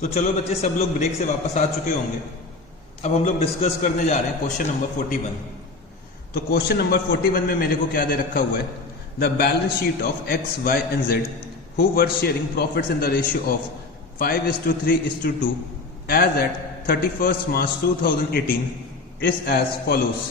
तो चलो बच्चे, सब लोग ब्रेक से वापस आ चुके होंगे। अब हम लोग डिस्कस करने जा रहे हैं क्वेश्चन नंबर 41। तो क्वेश्चन नंबर 41 में मेरे को क्या दे रखा हुआ है, the balance sheet of X Y and Z who were sharing profits in the ratio of 5:3:2 as at 31st March 2018 is as follows.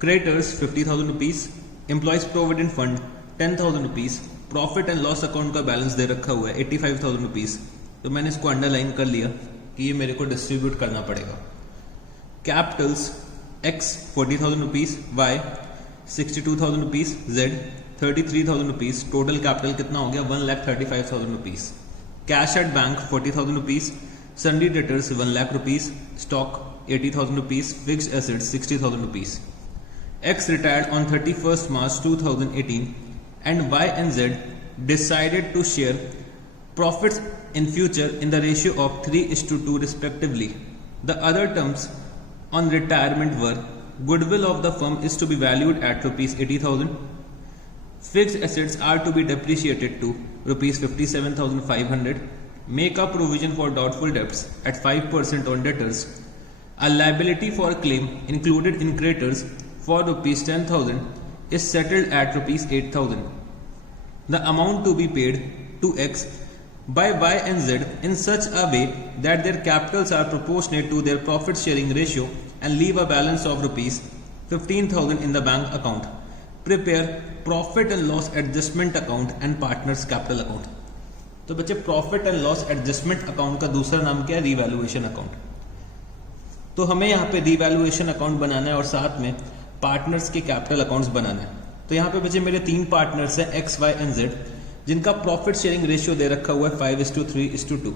Creditors 50,000 rupees, Employees Provident Fund 10,000 rupees, profit and loss account का balance दे रखा हुआ है 85,000 rupees. तो मैंने इसको underline कर लिया कि ये मेरे को डिस्ट्रीब्यूट करना पड़ेगा। Capitals X 40,000 rupees, Y 62,000 rupees, Z 33,000 rupees. Total capital कितना हो गया 1,35,000 rupees. Cash at bank 40,000 rupees, sundry debtors 1 lakh rupees, stock 80,000 rupees, fixed assets 60,000 rupees. X retired on 31st March 2018 and Y and Z decided to share profits in future in the ratio of 3:2 respectively. The other terms on retirement were goodwill of the firm is to be valued at rupees 80,000. Fixed assets are to be depreciated to rupees 57,500. Make a provision for doubtful debts at 5% on debtors. A liability for claim included in creditors for rupees 10,000 is settled at rupees 8,000. The amount to be paid to X by Y and Z in such a way that their capitals are proportionate to their profit sharing ratio and leave a balance of rupees 15,000 in the bank account. Prepare profit and loss adjustment account and partners capital account. तो बच्चे, profit and loss adjustment account का दूसरा नाम क्या है, revaluation account. तो हमें यहाँ पे रीवैल्यूएशन अकाउंट बनाना है और साथ में पार्टनर्स के कैपिटल अकाउंट्स बनाना है। तो यहाँ पे बच्चे मेरे 3 पार्टनर्स हैं एक्स वाई एंड जेड, जिनका प्रॉफिट शेयरिंग रेशियो दे रखा हुआ है 5:3:2।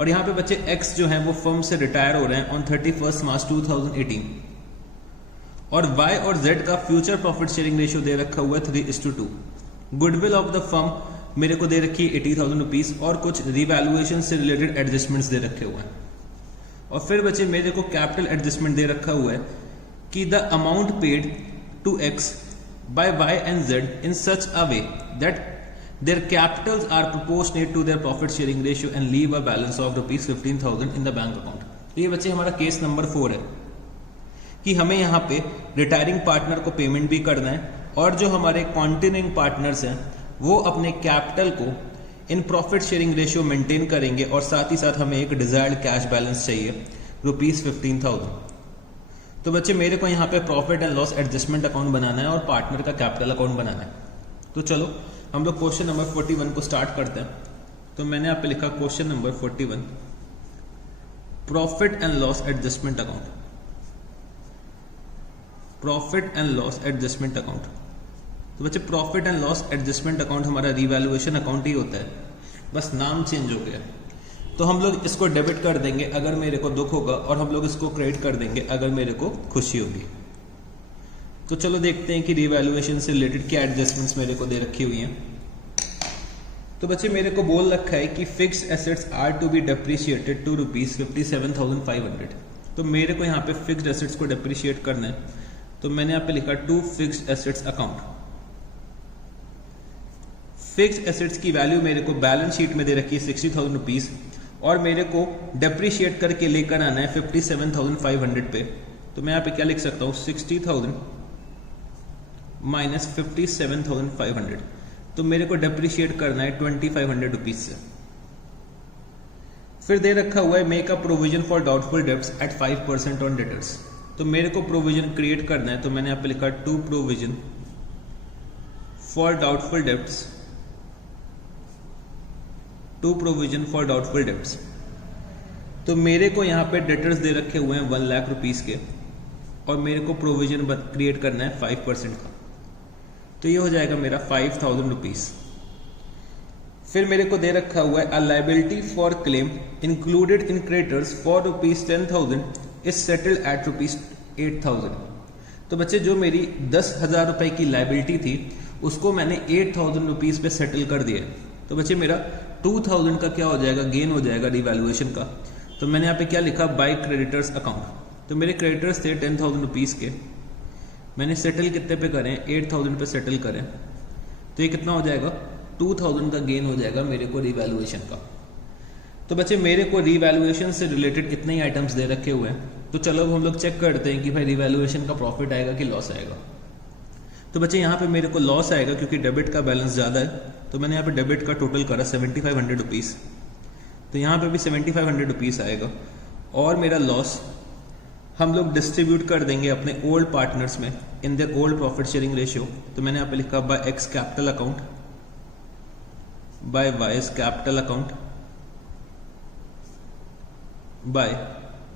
और यहाँ पे बच्चे एक्स जो है वो फर्म से रिटायर हो रहे हैं ऑन 31st March 2018 और वाई और जेड का फ्यूचर प्रॉफिट शेयरिंग रेशियो दे रखा हुआ है 3:2। गुडविल ऑफ द फर्म मेरे को दे रखी है 80,000 रुपीज और कुछ रिवैल्यूएशन से रिलेटेड एडजस्टमेंट्स दे रखे हुए हैं। और फिर बच्चे मेरे को कैपिटल एडजस्टमेंट दे रखा हुआ है कि the amount paid to X by Y and Z in such a way that their capitals are proportionate to their profit sharing ratio and leave a balance of rupees 15,000 in the bank account. तो ये बच्चे हमारा case number 4 है कि हमें यहाँ पे retiring partner को पेमेंट भी करना है और जो हमारे कॉन्टिन्यूइंग पार्टनर्स हैं वो अपने कैपिटल को in profit sharing ratio maintain करेंगे और साथ ही साथ हमें एक डिजायर्ड कैश बैलेंस चाहिए रुपीज 15,000। तो बच्चे मेरे को यहाँ पे profit and loss adjustment account बनाना है और पार्टनर का कैपिटल अकाउंट बनाना है। तो चलो हम लोग क्वेश्चन नंबर 41 को स्टार्ट करते हैं। तो मैंने यहाँ पे लिखा question number 41, profit and loss adjustment account. Profit and loss adjustment account. तो बच्चे profit and loss adjustment account हमारा रिवैल्यूएशन अकाउंट ही होता है, बस नाम चेंज हो गया। तो हम लोग इसको डेबिट कर देंगे अगर मेरे को दुख होगा और हम लोग इसको क्रेडिट कर देंगे अगर मेरे को खुशी होगी। तो चलो देखते हैं कि रिवैल्यूएशन से रिलेटेड क्या एडजस्टमेंट्स मेरे को दे रखी हुई हैं। तो बच्चे मेरे को बोल रखा है कि fixed assets are to be depreciated to rupees 57,500। तो मेरे को यहाँ पे फिक्स्ड एसेट्स को डेप्रिशिएट करना है, तो मैंने यहाँ पे लिखा to fixed assets account. Fixed assets की वैल्यू मेरे को बैलेंस शीट में दे रखी है 60,000 रुपीज और मेरे को डेप्रिशिएट करके लेकर आना है 57,500 पे। तो मैं यहाँ पे क्या लिख सकता हूँ, 60,000 माइनस 57,500। तो मेरे को डेप्रिशिएट करना है 2,500 रुपीज से। फिर दे रखा हुआ है make a provision for doubtful debts at 5% on debtors. तो मेरे को प्रोविजन क्रिएट करना है, तो मैंने यहाँ पे लिखा to provision for doubtful debts, to provision for doubtful debts. तो मेरे को यहाँ पे डेटर्स दे रखे हुए हैं 1 लाख रुपीज के और मेरे को प्रोविजन क्रिएट करना है 5% का। तो ये हो जाएगा मेरा 5,000 रुपीज। फिर मेरे को दे रखा हुआ है a liability for claim included in creditors for rupees 10,000 is settled at rupees 8,000। तो बच्चे जो मेरी 10,000 रुपए की लाइबिलिटी थी उसको मैंने 8,000 रुपीज पे सेटल कर दिया। तो बच्चे मेरा 2,000 का क्या हो जाएगा, गेन हो जाएगा रिवैल्यूएशन का। तो मैंने यहाँ पे क्या लिखा, बाय क्रेडिटर्स अकाउंट। तो मेरे क्रेडिटर्स थे 10,000 रुपीज के, मैंने सेटल कितने पे करें, 8,000 पे सेटल करें। तो ये कितना हो जाएगा 2000 का गेन हो जाएगा मेरे को रीवैल्यूएशन का। तो बच्चे मेरे को रीवैल्यूएशन से रिलेटेड इतने ही आइटम्स दे रखे हुए हैं, तो चलो अब हम लोग चेक करते हैं कि भाई रीवैल्यूएशन का प्रॉफिट आएगा कि लॉस आएगा। तो बच्चे यहाँ पे मेरे को लॉस आएगा क्योंकि डेबिट का बैलेंस ज़्यादा है, तो मैंने यहाँ पे डेबिट का टोटल करा 7500 रुपीज़, तो यहाँ पे भी 7500 रुपीज़ आएगा। और मेरा लॉस हम लोग डिस्ट्रीब्यूट कर देंगे अपने ओल्ड पार्टनर्स में in their old profit sharing ratio. तो मैंने यहाँ पे लिखा by X capital account, by Y's capital account, by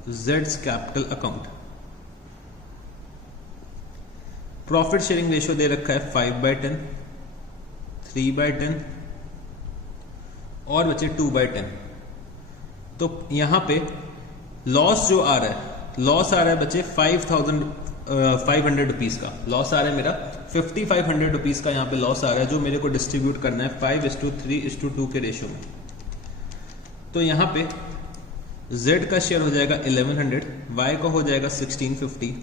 जेड्स capital account. Profit sharing ratio दे रखा है 5/10, 3/10 और बचे 2/10। तो यहां पे लॉस जो आ रहा है, लॉस आ रहा है बच्चे 5500 रुपीज का लॉस आ रहा है मेरा, 5500 रुपीज का यहाँ पे लॉस आ रहा है जो मेरे को डिस्ट्रीब्यूट करना है 5:3:2 के रेशियो में। तो यहाँ पे Z का शेयर हो जाएगा 1100, Y का हो जाएगा 1650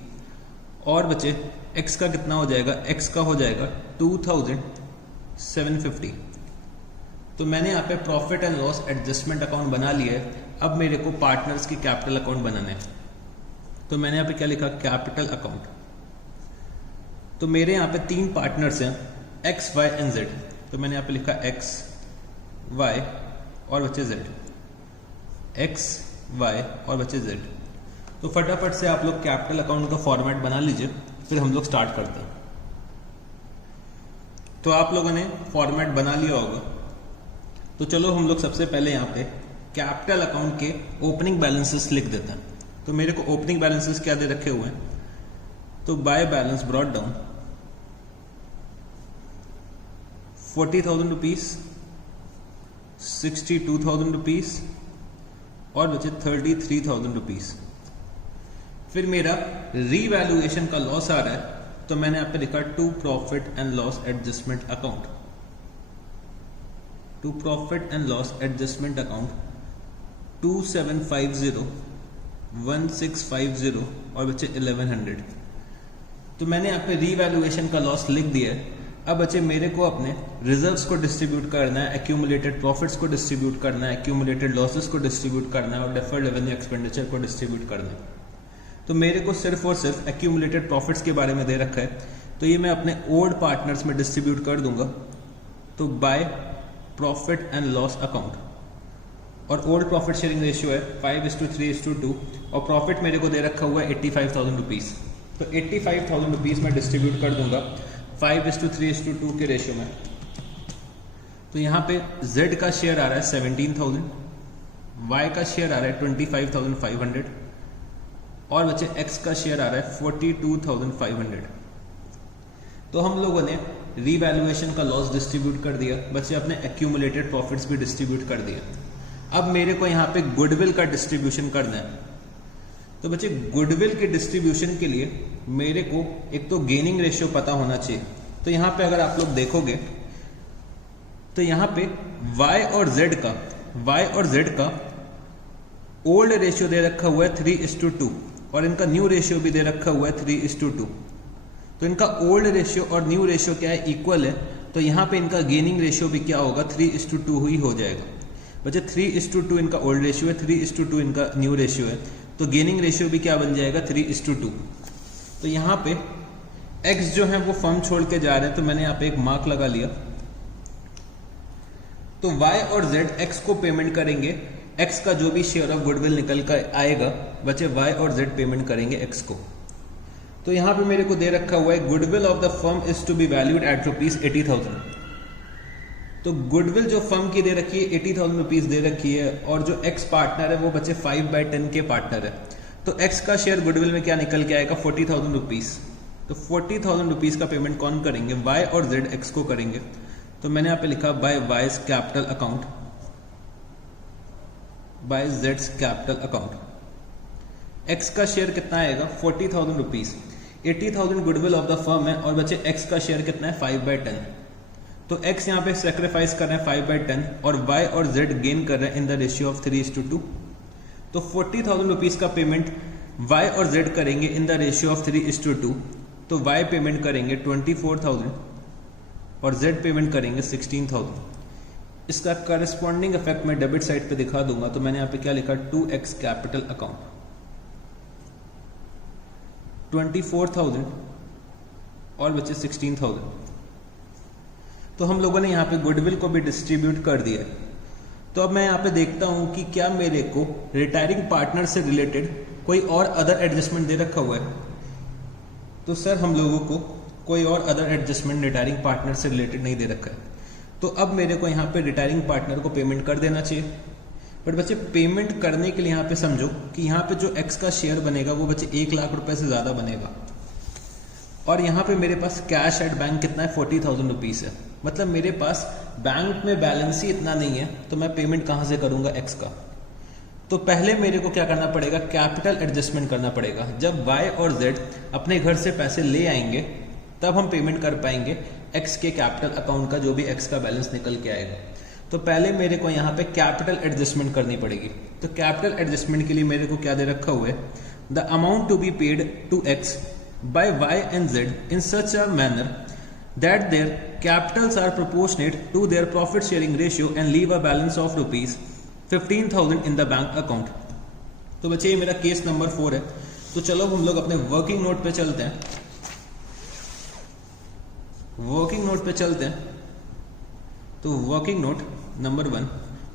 और बचे X का कितना हो जाएगा, X का हो जाएगा 2750। तो मैंने यहाँ पे profit and loss adjustment account बना लिया है। अब मेरे को पार्टनर्स की कैपिटल अकाउंट बनाना है, तो मैंने यहाँ पे क्या लिखा, कैपिटल अकाउंट। तो मेरे यहाँ पे 3 पार्टनर्स हैं X, Y एंड Z। तो मैंने यहाँ पे लिखा X, Y और बचे Z, X, Y और बचे Z। तो फटाफट से आप लोग कैपिटल अकाउंट का फॉर्मेट बना लीजिए, फिर हम लोग स्टार्ट करते हैं। तो आप लोगों ने फॉर्मेट बना लिया होगा, तो चलो हम लोग सबसे पहले यहाँ पे कैपिटल अकाउंट के ओपनिंग बैलेंसेस लिख देते हैं। तो मेरे को ओपनिंग बैलेंसेस क्या दे रखे हुए हैं, तो by balance brought down 40,000 rupees, 62,000 rupees और बचे 33,000 रुपीज। फिर मेरा रीवैल्यूएशन का लॉस आ रहा है, तो मैंने यहाँ पे लिखा to profit and loss adjustment account, to profit and loss adjustment account 2750, 1650 और बचे 1100। तो मैंने यहाँ पे रीवैल्यूएशन का लॉस लिख दिया है। अब बचे मेरे को अपने रिजर्व्स को डिस्ट्रीब्यूट करना है, एक्यूमुलेटेड प्रॉफिट्स को डिस्ट्रीब्यूट करना है, एक्यूमुलेटेड लॉसेस को डिस्ट्रीब्यूट करना है और डेफर्ड रेवेन्यू एक्सपेंडिचर को डिस्ट्रीब्यूट करना है। तो मेरे को सिर्फ और सिर्फ एक्यूमुलेटेड प्रॉफिट्स के बारे में दे रखा है, तो ये मैं अपने ओल्ड पार्टनर्स में डिस्ट्रीब्यूट कर दूंगा। तो by profit and loss account, और ओल्ड प्रॉफिट शेयरिंग रेशियो है 5:3:2 और प्रॉफिट मेरे को दे रखा हुआ है 85,000 रुपीज। तो 85,000 रुपीज मैं डिस्ट्रीब्यूट कर दूंगा 5:3:2 के रेशियो में। तो यहाँ पे Z का शेयर आ रहा है 17,000, Y का शेयर आ रहा है 25,500 और बचे X का शेयर आ रहा है 42,500। तो हम लोगों ने रीवैल्यूएशन का लॉस डिस्ट्रीब्यूट कर दिया, बच्चे अपने एक्यूमुलेटेड प्रॉफिट्स भी डिस्ट्रीब्यूट कर दिया। अब मेरे को यहाँ पे गुडविल का डिस्ट्रीब्यूशन करना है। तो बच्चे गुडविल के डिस्ट्रीब्यूशन के लिए मेरे को एक तो गेनिंग रेशियो पता होना चाहिए। तो यहाँ पे अगर आप लोग देखोगे तो यहाँ पे Y और Z का ओल्ड रेशियो दे रखा हुआ है 3:2 और इनका न्यू रेशियो भी दे रखा हुआ है 3:2। तो इनका ओल्ड रेशियो और न्यू रेशियो क्या है, इक्वल है। तो यहाँ पे इनका गेनिंग रेशियो भी क्या होगा, 3:2 ही हो जाएगा। बच्चे 3:2 इनका ओल्ड रेशियो है, 3:2 इनका न्यू रेशियो है, तो गेनिंग रेशियो भी क्या बन जाएगा, 3:2। तो यहाँ पे X जो है वो फर्म छोड़ के जा रहे हैं, तो मैंने यहाँ पे एक मार्क लगा लिया। तो Y और Z X को पेमेंट करेंगे, X का जो भी शेयर ऑफ गुडविल निकल कर आएगा बच्चे Y और Z पेमेंट करेंगे X को। तो यहाँ पे मेरे को दे रखा हुआ है goodwill of the firm is to be valued at ₹80,000। तो गुडविल जो फर्म की दे रखी है 80,000 रुपीज दे रखी है और जो X पार्टनर है वो बच्चे 5/10 के पार्टनर है। तो X का शेयर गुडविल में क्या निकल के आएगा, 40,000 रुपीज। तो 40,000 रुपीज का पेमेंट कौन करेंगे, Y और Z X को करेंगे। तो मैंने यहाँ पे लिखा by Y's capital account, by जेड्स कैपिटल अकाउंट। X का शेयर कितना आएगा, 40,000 rupees. 80,000 goodwill of the firm है और बच्चे X का शेयर कितना है, 5/10। तो X यहाँ पे सेक्रीफाइस कर रहे हैं 5/10 और Y और Z गेन कर रहे हैं इन द रेशियो ऑफ 3:2। तो 40,000 रुपीज का पेमेंट Y और Z करेंगे इन द रेशियो ऑफ 3:2। तो Y पेमेंट करेंगे 24,000 और Z पेमेंट करेंगे 16,000। इसका करस्पॉन्डिंग इफेक्ट मैं डेबिट साइड पे दिखा दूंगा। तो मैंने यहाँ पे क्या लिखा, 2x कैपिटल अकाउंट 24,000 और बचे 16,000। तो हम लोगों ने यहाँ पे गुडविल को भी डिस्ट्रीब्यूट कर दिया है। तो अब मैं यहाँ पे देखता हूँ कि क्या मेरे को रिटायरिंग पार्टनर से रिलेटेड कोई और अदर एडजस्टमेंट दे रखा हुआ है। तो सर हम लोगों को कोई और अदर एडजस्टमेंट रिटायरिंग पार्टनर से रिलेटेड नहीं दे रखा है। तो अब मेरे को यहाँ पे रिटायरिंग पार्टनर को पेमेंट कर देना चाहिए। बट बच्चे पेमेंट करने के लिए यहाँ पे समझो कि यहाँ पे जो एक्स का शेयर बनेगा वो बच्चे 1 लाख रुपए से ज़्यादा बनेगा। और यहाँ पे मेरे पास कैश एट बैंक कितना है, 40,000 रुपीज़ है। मतलब मेरे पास बैंक में बैलेंस ही इतना नहीं है, तो मैं पेमेंट कहाँ से करूँगा एक्स का। तो पहले मेरे को क्या करना पड़ेगा, कैपिटल एडजस्टमेंट करना पड़ेगा। जब वाई और जेड अपने घर से पैसे ले आएंगे तब हम पेमेंट कर पाएंगे एक्स के कैपिटल अकाउंट का, जो भी एक्स का बैलेंस निकल के आएगा। तो पहले मेरे को यहाँ पे कैपिटल एडजस्टमेंट करनी पड़ेगी। तो कैपिटल एडजस्टमेंट के लिए मेरे को क्या दे रखा हुआ है, the amount to be paid to X by Y and Z in such a manner that their capitals are proportionate to their profit sharing ratio and leave a balance of ₹15,000 in the bank account. तो बच्चे ये मेरा case number 4 है। तो चलो हम लोग अपने वर्किंग नोट पे चलते हैं। वर्किंग नोट पे चलते हैं। तो वर्किंग नोट नंबर 1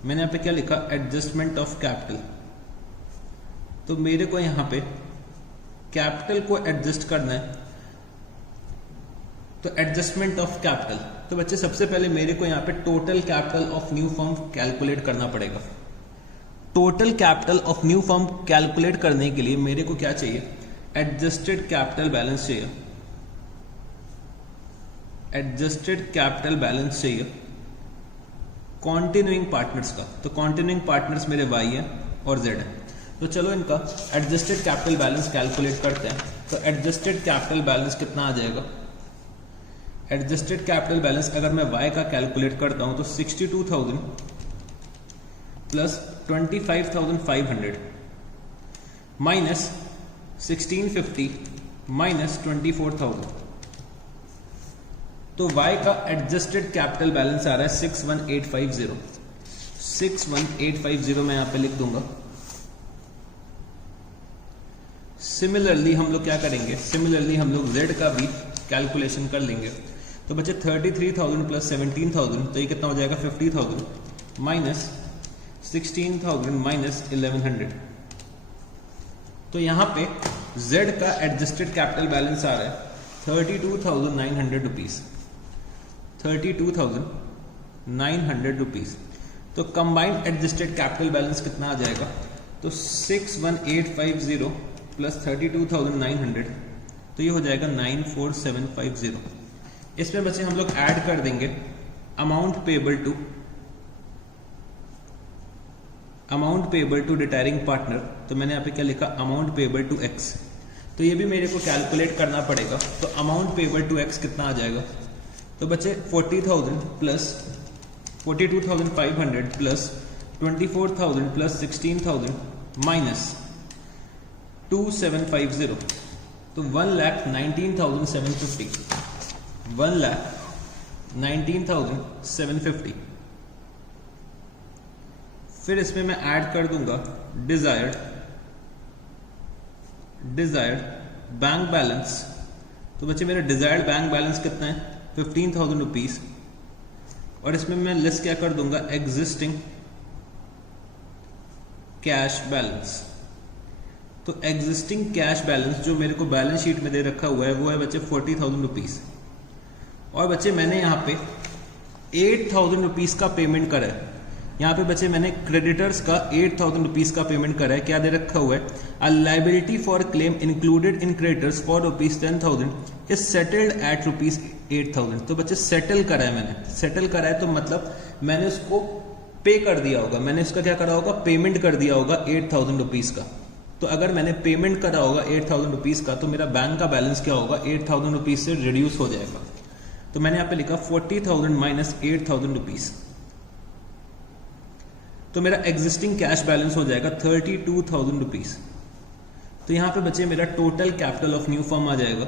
मैंने यहाँ पे क्या लिखा, एडजस्टमेंट ऑफ कैपिटल। तो मेरे को यहाँ पे कैपिटल को एडजस्ट करना है। तो एडजस्टमेंट ऑफ कैपिटल, तो बच्चे सबसे पहले मेरे को यहाँ पे total capital of new firm calculate करना पड़ेगा। Total capital of new firm calculate करने के लिए मेरे को क्या चाहिए, एडजस्टेड कैपिटल बैलेंस चाहिए। एडजस्टेड कैपिटल बैलेंस चाहिए कॉन्टिन्यूइंग पार्टनर्स का। तो कॉन्टिन्यूइंग पार्टनर्स मेरे वाई है और जेड है। तो चलो इनका एडजस्टेड कैपिटल बैलेंस कैलकुलेट करते हैं। तो एडजस्टेड कैपिटल बैलेंस कितना आ जाएगा, एडजस्टेड कैपिटल बैलेंस अगर मैं वाई का कैलकुलेट करता हूं तो 62,000 प्लस 25,500 माइनस 1650 माइनस 24,000। तो y का एडजस्टेड कैपिटल बैलेंस आ रहा है 61,850। 61,850 मैं यहां पे लिख दूंगा। सिमिलरली हम लोग क्या करेंगे, सिमिलरली हम लोग z का भी कैलकुलेशन कर लेंगे। तो बच्चे 33,000 प्लस 17,000, तो ये कितना हो जाएगा 50,000 माइनस 16,000 माइनस 1100। तो यहां पे z का एडजस्टेड कैपिटल बैलेंस आ रहा है 32,900 रुपीज। 32,900 रुपीज। तो कंबाइंड एडजस्टेड कैपिटल बैलेंस कितना आ जाएगा, तो 61,850 प्लस 32,900, तो ये हो जाएगा 94,750। इसमें बच्चे हम लोग ऐड कर देंगे amount payable to retiring partner. तो मैंने यहाँ पे क्या लिखा, अमाउंट पेबल टू एक्स। तो ये भी मेरे को कैलकुलेट करना पड़ेगा। तो अमाउंट पेबल टू एक्स कितना आ जाएगा, तो बच्चे 40,000 प्लस 42,500 प्लस 24,000 प्लस 16,000 माइनस 2,750, तो 1,19,750। 1,19,750। फिर इसमें मैं ऐड कर दूंगा डिजायर्ड बैंक बैलेंस। तो बच्चे मेरा डिजायर्ड बैंक बैलेंस कितना है, 15,000 रुपीज। और इसमें मैं लिस्ट क्या कर दूंगा, एग्जिस्टिंग कैश बैलेंस। तो एग्जिस्टिंग कैश बैलेंस जो मेरे को बैलेंस शीट में दे रखा हुआ है वो है बच्चे 40,000 रुपीज। और बच्चे मैंने यहाँ पे 8,000 रुपीज का पेमेंट करा है। यहाँ पे बच्चे मैंने क्रेडिटर्स का 8,000 रुपीज का पेमेंट करा है। क्या दे रखा हुआ है, a liability for claim included in creditors for ₹10,000 is settled at ₹8,000। तो बच्चे सेटल करा है मैंने, सेटल करा है तो मतलब मैंने उसको पे कर दिया होगा, मैंने उसका क्या करा होगा, पेमेंट कर दिया होगा 8,000 रुपीज का। तो अगर मैंने पेमेंट करा होगा 8,000 रुपीज का तो मेरा बैंक का बैलेंस क्या होगा, 8,000 रुपीज से रिड्यूस हो जाएगा। तो मैंने यहाँ पे लिखा 40,000 माइनस 8,000 रुपीज। तो मेरा एग्जिस्टिंग कैश बैलेंस हो जाएगा 32,000 रुपीज। तो यहां पे बच्चे मेरा total capital of new firm आ जाएगा,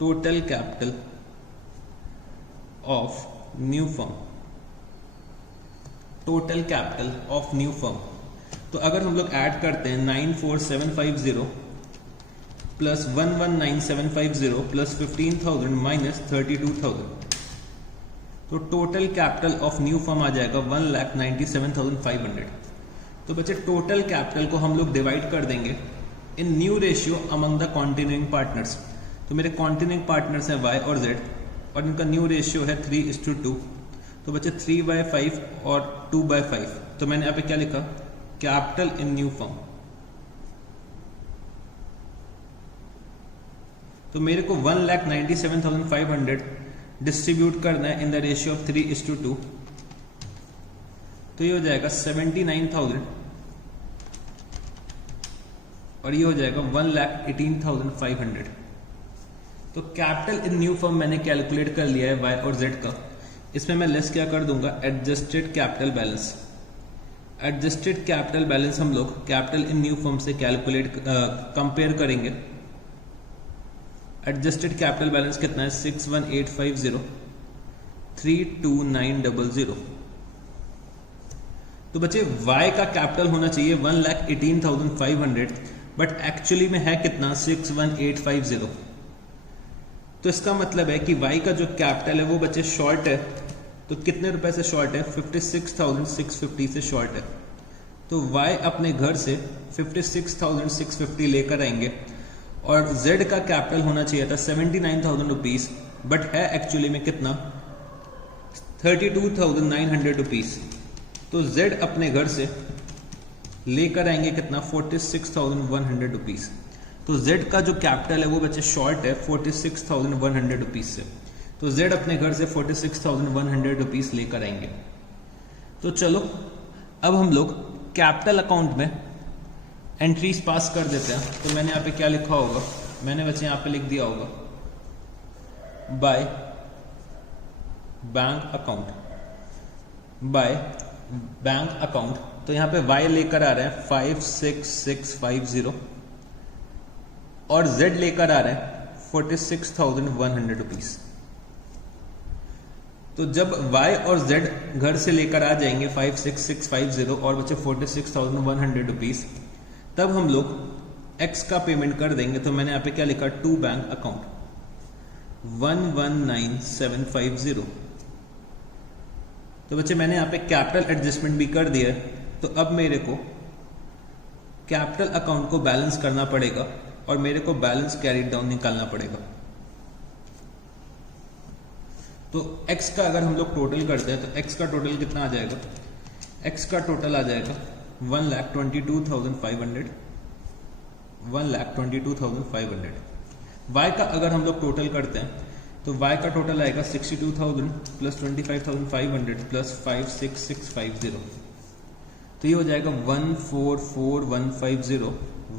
total capital of new firm, total capital of new firm. तो अगर हम लोग ऐड करते हैं 94750 प्लस 119750 प्लस 15,000 माइनस 32,000, तो total capital of new firm आ जाएगा 1,97,500। तो बच्चे टोटल कैपिटल को हम लोग डिवाइड कर देंगे in new ratio among the continuing partners. तो मेरे कॉन्टिन्यूइंग पार्टनर्स हैं y और z और इनका न्यू रेशियो है 3:2। तो बच्चे 3/5 और 2/5। तो मैंने यहाँ पे क्या लिखा, कैपिटल इन न्यू फर्म। तो मेरे को 1,97,500 डिस्ट्रीब्यूट करना है इन द रेशियो ऑफ 3:2। तो ये हो जाएगा 79,000 और ये हो जाएगा 1,18,500। तो कैपिटल इन न्यू फर्म मैंने कैलकुलेट कर लिया है y और z का। इसमें मैं लेस क्या कर दूंगा, adjusted capital balance. Adjusted capital balance हम लोग कैपिटल इन न्यू फर्म से कैलकुलेट कंपेयर करेंगे। एडजस्टेड कैपिटल बैलेंस कितना है, 61,850 32900। तो बच्चे y का कैपिटल होना चाहिए 1,18,500, बट एक्चुअली में है कितना, 61,850। तो इसका मतलब है कि y का जो कैपिटल है वो बच्चे शॉर्ट है। तो कितने रुपए से शॉर्ट है, 56,650 से शॉर्ट है। तो y अपने घर से 56,650 लेकर आएंगे और z का कैपिटल होना चाहिए था 79,000 रुपीज, बट है एक्चुअली में कितना, 32,900 रुपीज। तो z अपने घर से लेकर आएंगे कितना, 46,100 रुपीज। तो z का जो कैपिटल है वो बच्चे शॉर्ट है 46,100 रुपीज से। तो z अपने घर से 46,100 रुपीज लेकर आएंगे। तो चलो अब हम लोग कैपिटल अकाउंट में एंट्रीज पास कर देते हैं। तो मैंने यहाँ पे क्या लिखा होगा, मैंने बच्चे यहाँ पे लिख दिया होगा by bank account, by bank account. तो यहाँ पे y लेकर आ रहे हैं 56650 और z लेकर आ रहे हैं 46,100 रुपीज। तो जब y और z घर से लेकर आ जाएंगे 56650 और बचे 46,100 रुपीज, तब हम लोग x का पेमेंट कर देंगे। तो मैंने यहाँ पे क्या लिखा, टू बैंक अकाउंट 119750। तो बच्चे मैंने यहाँ पे कैपिटल एडजस्टमेंट भी कर दिया है। तो अब मेरे को कैपिटल अकाउंट को बैलेंस करना पड़ेगा और मेरे को बैलेंस कैरीड डाउन निकालना पड़ेगा। तो x का अगर हम लोग टोटल करते हैं तो x का टोटल कितना आ जाएगा, x का टोटल आ जाएगा 1,22,500, 1,22,500। y का अगर हम लोग टोटल करते हैं तो y का टोटल आएगा 62,000 प्लस 25,500 प्लस 56650। तो ये हो जाएगा 144,150,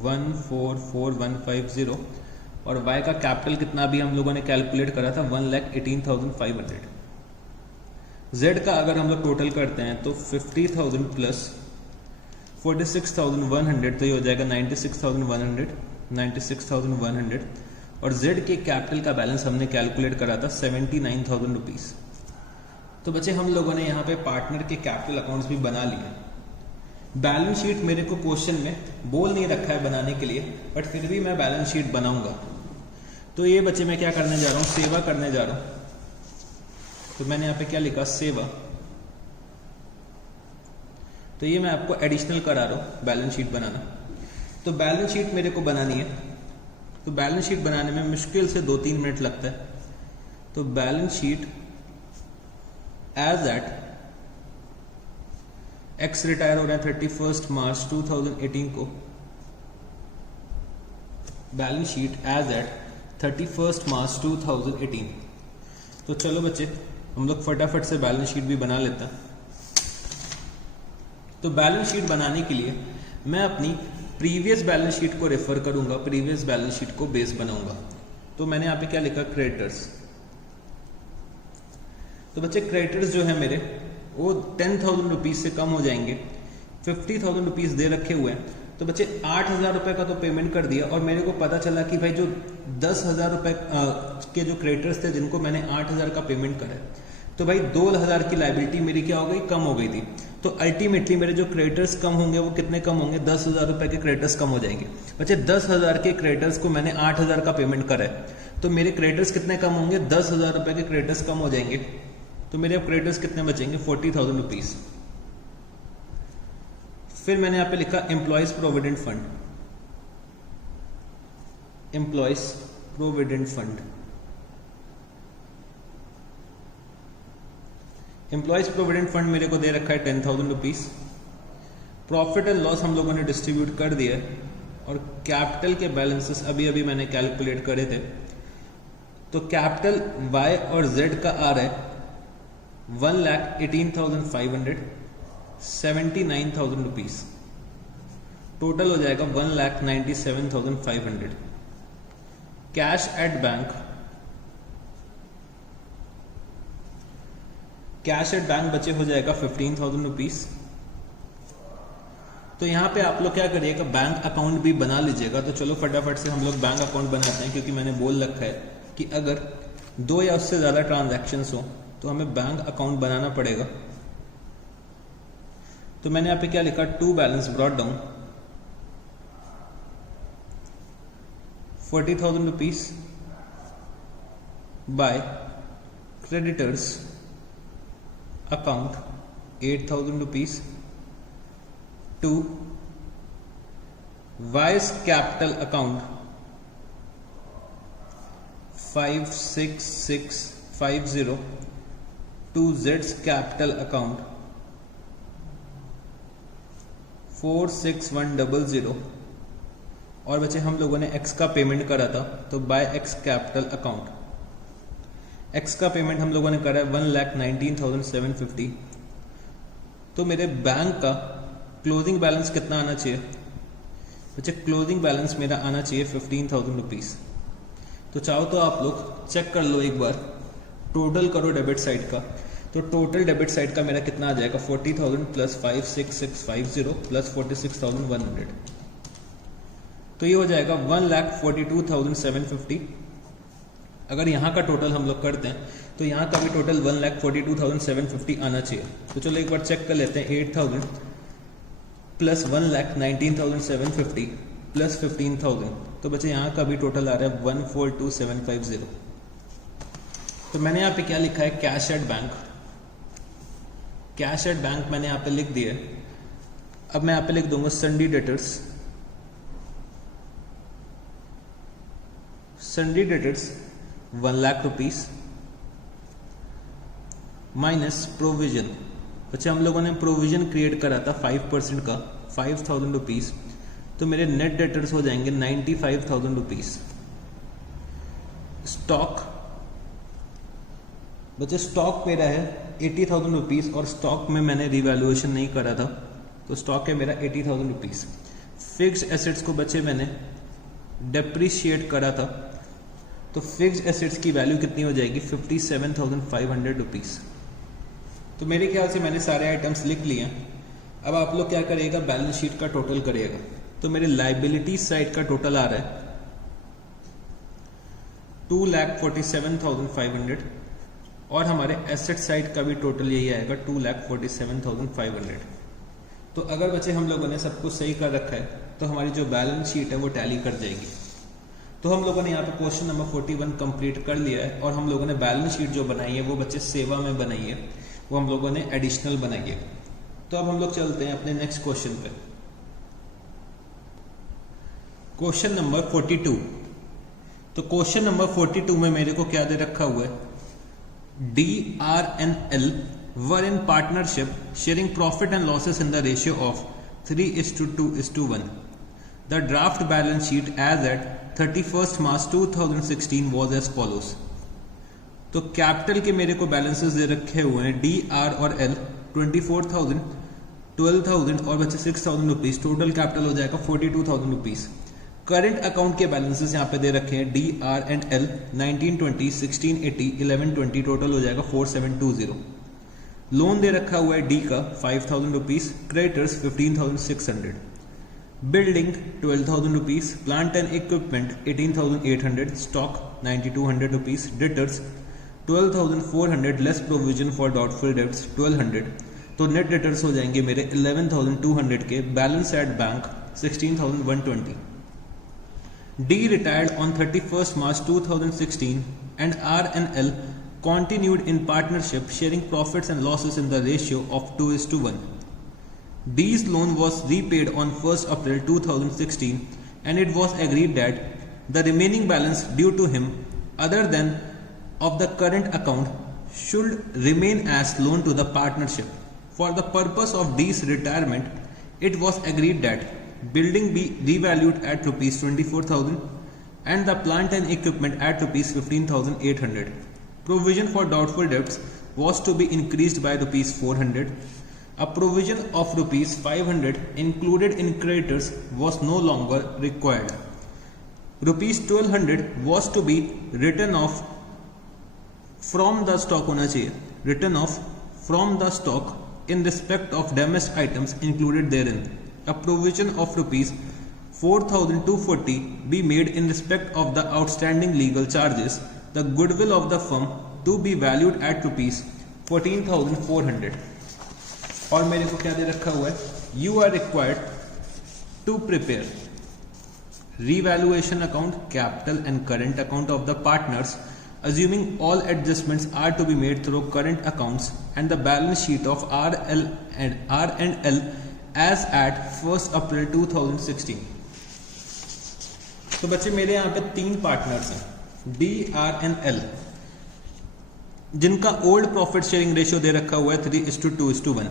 144,150। और y का कैपिटल कितना भी हम लोगों ने कैलकुलेट करा था 1,18,500। z का अगर हम लोग टोटल करते हैं तो 50,000 प्लस 46,100, तो ये हो जाएगा 96,100, 96,100। और z के कैपिटल का बैलेंस हमने कैलकुलेट करा था 79,000 रुपीज। तो बच्चे हम लोगों ने यहाँ पे पार्टनर के कैपिटल अकाउंट्स भी बना लिए। बैलेंस शीट मेरे को क्वेश्चन में बोल नहीं रखा है बनाने के लिए, बट फिर भी मैं बैलेंस शीट बनाऊंगा। तो ये बच्चे मैं क्या करने जा रहा हूँ, सेवा करने जा रहा हूँ। तो मैंने यहाँ पे क्या लिखा, सेवा। तो ये मैं आपको एडिशनल करा रहा हूँ बैलेंस शीट बनाना। तो बैलेंस शीट मेरे को बनानी है। तो बैलेंस शीट बनाने में मुश्किल से 2-3 मिनट लगता है। तो balance sheet as at X retire हो रहा है 31 मार्च 2018 को। बैलेंस शीट एज एट 31 मार्च 2018। तो चलो बच्चे हम लोग फटाफट से बैलेंस शीट भी बना लेते हैं। तो बैलेंस शीट बनाने के लिए मैं अपनी प्रीवियस बैलेंस शीट को रेफर करूंगा, प्रीवियस बैलेंस शीट को बेस बनाऊंगा। तो मैंने यहाँ पे क्या लिखा, क्रेडिटर्स। तो बच्चे क्रेडिटर्स जो है मेरे वो 10,000 रुपीज से कम हो जाएंगे। 50,000 रुपीज दे रखे हुए हैं। तो बच्चे 8,000 रुपए का तो पेमेंट कर दिया और मेरे को पता चला कि भाई जो 10,000 रुपए के जो क्रेडिटर्स थे जिनको मैंने 8,000 का पेमेंट करा है, तो भाई 2,000 की लाइबिलिटी मेरी क्या हो गई, कम हो गई थी। तो अल्टीमेटली मेरे जो क्रेडिटर्स कम होंगे वो कितने कम होंगे, 10,000 रुपए के क्रेडिटर्स कम हो जाएंगे। बच्चे 10,000 के क्रेडिटर्स को मैंने 8,000 का पेमेंट करा है, तो मेरे क्रेडिटर्स कितने कम होंगे, 10,000 रुपए के क्रेडिटर्स कम हो जाएंगे। तो मेरे अब क्रेडिटर्स कितने बचेंगे, 40,000 रुपीज। फिर मैंने यहां पे लिखा employees provident fund, employees provident fund. Employees provident fund मेरे को दे रखा है 10,000 रुपीज। प्रॉफिट एंड लॉस हम लोगों ने डिस्ट्रीब्यूट कर दिया है, और कैपिटल के बैलेंसेस अभी अभी मैंने कैलकुलेट करे थे। तो कैपिटल वाई और जेड का आ रहा है 1,18,500, 79,000 रुपीज। टोटल हो जाएगा 1,97,500। Cash at bank, cash at bank बचे हो जाएगा 15,000 रुपीज। तो यहां पे आप लोग क्या करिएगा, बैंक अकाउंट भी बना लीजिएगा। तो चलो फटाफट से हम लोग बैंक अकाउंट बनाते हैं, क्योंकि मैंने बोल रखा है कि अगर 2 या उससे ज्यादा ट्रांजैक्शंस हो तो हमें बैंक अकाउंट बनाना पड़ेगा। तो मैंने यहां पे क्या लिखा, to balance brought down 40,000 rupees by creditors account 8,000 rupees to Y's capital account 56650 to जेड्स कैपिटल अकाउंट 46100। और बच्चे हम लोगों ने एक्स का पेमेंट करा था, तो by X capital account X का पेमेंट हम लोगों ने करा है 1,19,750। तो मेरे बैंक का क्लोजिंग बैलेंस कितना आना चाहिए बच्चे, क्लोजिंग बैलेंस मेरा आना चाहिए 15,000 रुपीज। तो चाहो तो आप लोग चेक कर लो एक बार, टोटल करो डेबिट साइड का। तो टोटल डेबिट साइड का मेरा कितना आ जाएगा, 40,000 प्लस 56650 प्लस 46,100। तो ये हो जाएगा 1,42,750। अगर यहाँ का टोटल हम लोग करते हैं तो यहाँ का भी टोटल 1,42,750 आना चाहिए। तो चलो एक बार चेक कर लेते हैं, 8,000 प्लस 1,19,750 प्लस 15,000। तो बच्चे यहाँ का भी टोटल आ रहा है 1,42,750। तो मैंने यहाँ पे क्या लिखा है, cash at bank. Cash at bank मैंने यहाँ पे लिख दिया है। अब मैं यहाँ पे लिख दूंगा सन्डी debtors, सन्डी debtors 1,00,000 rupees minus provision. अच्छा हम लोगों ने प्रोविजन क्रिएट करा था 5% का, 5,000 रुपीज। तो मेरे नेट डेटर्स हो जाएंगे 95,000 रुपीज। स्टॉक बच्चे, स्टॉक मेरा है 80,000 रुपीज, और स्टॉक में मैंने रिवैल्यूएशन नहीं करा था, तो स्टॉक है मेरा 80,000 रुपीज। फिक्स्ड एसेट्स को बच्चे मैंने डेप्रिशिएट करा था, तो फिक्स्ड एसेट्स की वैल्यू कितनी हो जाएगी, 57,500 रुपीज। तो मेरे ख्याल से मैंने सारे आइटम्स लिख लिए हैं। अब आप लोग क्या करिएगा, बैलेंस शीट का टोटल करिएगा। तो मेरे लाइबिलिटी साइड का टोटल आ रहा है 2,47,500, और हमारे एसेट साइड का भी टोटल यही आएगा 2,47,500। तो अगर बच्चे हम लोगों ने सब कुछ सही कर रखा है तो हमारी जो बैलेंस शीट है वो टैली कर जाएगी। तो हम लोगों ने यहाँ पे क्वेश्चन नंबर 41 कंप्लीट कर लिया है, और हम लोगों ने बैलेंस शीट जो बनाई है वो बच्चे सेवा में बनाई है, वो हम लोगों ने एडिशनल बनाई है। तो अब हम लोग चलते हैं अपने नेक्स्ट क्वेश्चन पे। Question number 42। तो क्वेश्चन नंबर 42 में मेरे को क्या दे रखा हुआ है, DRNL were in partnership sharing profit and losses in the ratio of 3:2:1. The draft balance sheet as at 31st March 2016 was as follows. तो कैपिटल के मेरे को बैलेंसेस दे रखे हुए हैं DR और L 24,000, 12,000 और बच्चे 6,000 रुपीज। टोटल कैपिटल हो जाएगा 42,000 रुपीज। करंट अकाउंट के बैलेंसेस यहाँ पे दे रखे हैं DR एंड L 1920, 1680, 1120, टोटल हो जाएगा 4720। लोन दे रखा हुआ है D का 5,000 rupees, creditors 15,600, building 12,000 rupees, plant and equipment 18,800, stock 9,200 rupees, debtors 12,400 less provision for doubtful debts 1200, तो नेट डेटर्स हो जाएंगे मेरे 11,200 के, balance at bank 16,120. D retired on 31st March 2016 and R&L continued in partnership, sharing profits and losses in the ratio of 2:1. D's loan was repaid on 1st April 2016 and it was agreed that the remaining balance due to him other than of the current account should remain as loan to the partnership. For the purpose of D's retirement, it was agreed that building be revalued at rupees 24,000 and the plant and equipment at rupees 15,800. Provision for doubtful debts was to be increased by rupees 400. A provision of rupees 500 included in creditors was no longer required. Rupees 1200 was to be written off from the stock होना चाहिए, written off from the stock in respect of damaged items included therein. A provision of rupees 4,240 be made in respect of the outstanding legal charges, the goodwill of the firm to be valued at rupees 14,400. और मेरे को क्या दे रखा हुआ है, you are required to prepare revaluation account, capital and current account of the partners, assuming all adjustments are to be made through current accounts, and the balance sheet of R&L as at 1st April 2016. तो बच्चे मेरे यहाँ पे 3 partners हैं, D, R and L, जिनका old profit sharing ratio दे रखा हुआ है 3:2:1.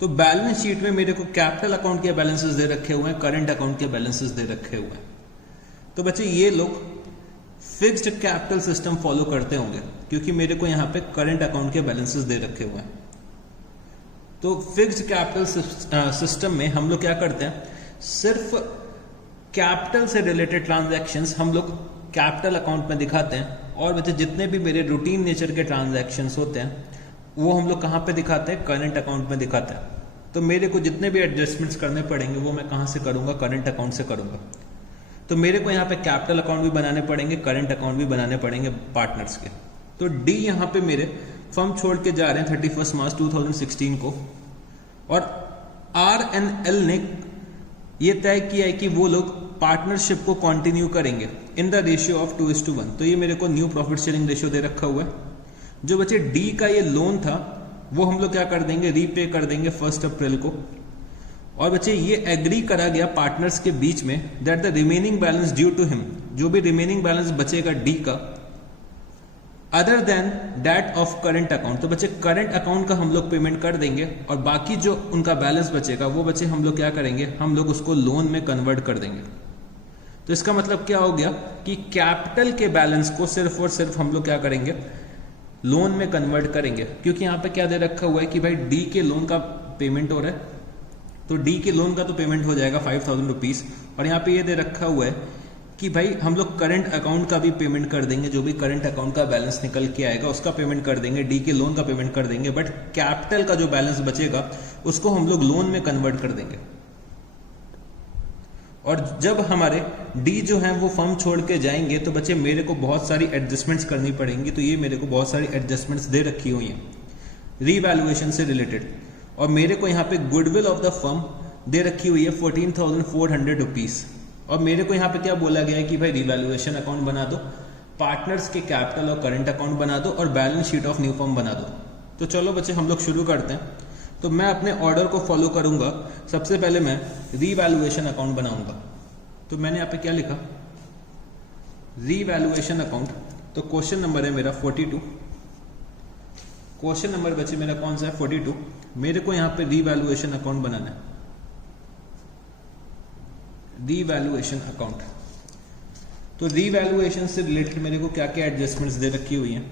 तो बैलेंस शीट में मेरे को कैपिटल अकाउंट के बैलेंसेस दे रखे हुए हैं, करंट अकाउंट के बैलेंसेस दे रखे हुए हैं. तो बच्चे ये लोग फिक्स्ड कैपिटल सिस्टम फॉलो करते होंगे क्योंकि मेरे को यहाँ पे करंट अकाउंट के बैलेंसेस दे रखे हुए हैं. तो फिक्स्ड कैपिटल सिस्टम में हम लोग क्या करते हैं, सिर्फ कैपिटल से रिलेटेड ट्रांजैक्शंस हम लोग कैपिटल अकाउंट में दिखाते हैं, और बच्चे जितने भी मेरे रूटीन नेचर के ट्रांजैक्शंस होते हैं वो हम लोग कहाँ पे दिखाते हैं, करंट अकाउंट में दिखाते हैं. तो मेरे को जितने भी एडजस्टमेंट्स करने पड़ेंगे वो मैं कहाँ से करूंगा, करंट अकाउंट से करूंगा. तो मेरे को यहाँ पे कैपिटल अकाउंट भी बनाने पड़ेंगे, करंट अकाउंट भी बनाने पड़ेंगे पार्टनर्स के. तो डी यहाँ पे मेरे फर्म छोड़ के जा रहे हैं 31 मार्च 2016 को, और R&L ने ये तय किया है कि वो लोग पार्टनरशिप को कंटिन्यू करेंगे इन द रेशियो ऑफ 2:1. तो ये मेरे को न्यू प्रॉफिट शेयरिंग रेशियो दे रखा हुआ है. जो बच्चे डी का ये लोन था वो हम लोग क्या कर देंगे, रीपे कर देंगे 1 अप्रैल को. और बच्चे ये एग्री करा गया पार्टनर्स के बीच में that the remaining balance due to him, जो भी रिमेनिंग बैलेंस बचेगा डी का, other than that of current account, तो बच्चे करंट अकाउंट का हम लोग पेमेंट कर देंगे, और बाकी जो उनका बैलेंस बचेगा वो बच्चे हम लोग क्या करेंगे, हम लोग उसको लोन में कन्वर्ट कर देंगे. तो इसका मतलब क्या हो गया कि कैपिटल के बैलेंस को सिर्फ और सिर्फ हम लोग क्या करेंगे, लोन में कन्वर्ट करेंगे. क्योंकि यहाँ पे क्या दे रखा हुआ है कि भाई डी के लोन का पेमेंट हो रहा है, तो डी के लोन का तो पेमेंट हो जाएगा 5,000 रुपीज, और यहाँ पे ये दे रखा हुआ है कि भाई हम लोग करंट अकाउंट का भी पेमेंट कर देंगे, जो भी करंट अकाउंट का बैलेंस निकल के आएगा उसका पेमेंट कर देंगे, डी के लोन का पेमेंट कर देंगे, बट कैपिटल का जो बैलेंस बचेगा उसको हम लोग लोन में कन्वर्ट कर देंगे. और जब हमारे डी जो है वो फर्म छोड़ के जाएंगे तो बच्चे मेरे को बहुत सारी एडजस्टमेंट्स करनी पड़ेंगी. तो ये मेरे को बहुत सारी एडजस्टमेंट्स दे रखी हुई हैं रीवैल्यूएशन से रिलेटेड, और मेरे को यहाँ पे गुडविल ऑफ द फर्म दे रखी हुई है 14,400 रुपीज. और मेरे को यहाँ पे क्या बोला गया है कि भाई रिवैल्यूएशन अकाउंट बना दो, पार्टनर्स के कैपिटल और करंट अकाउंट बना दो, और balance sheet of new firm बना दो. तो चलो बच्चे हम लोग शुरू करते हैं. तो मैं अपने ऑर्डर को फॉलो करूंगा. सबसे पहले मैं रीवैल्यूएशन अकाउंट बनाऊंगा. तो मैंने यहाँ पे क्या लिखा, रीवैल्यूएशन अकाउंट. तो क्वेश्चन नंबर है मेरा 42. क्वेश्चन नंबर बच्चे मेरा कौन सा है, 42. मेरे को यहाँ पे रीवैल्यूएशन अकाउंट बनाना है, रीवैल्यूएशन अकाउंट. तो रीवैल्यूएशन से रिलेटेड मेरे को क्या क्या एडजस्टमेंट्स दे रखी हुई हैं.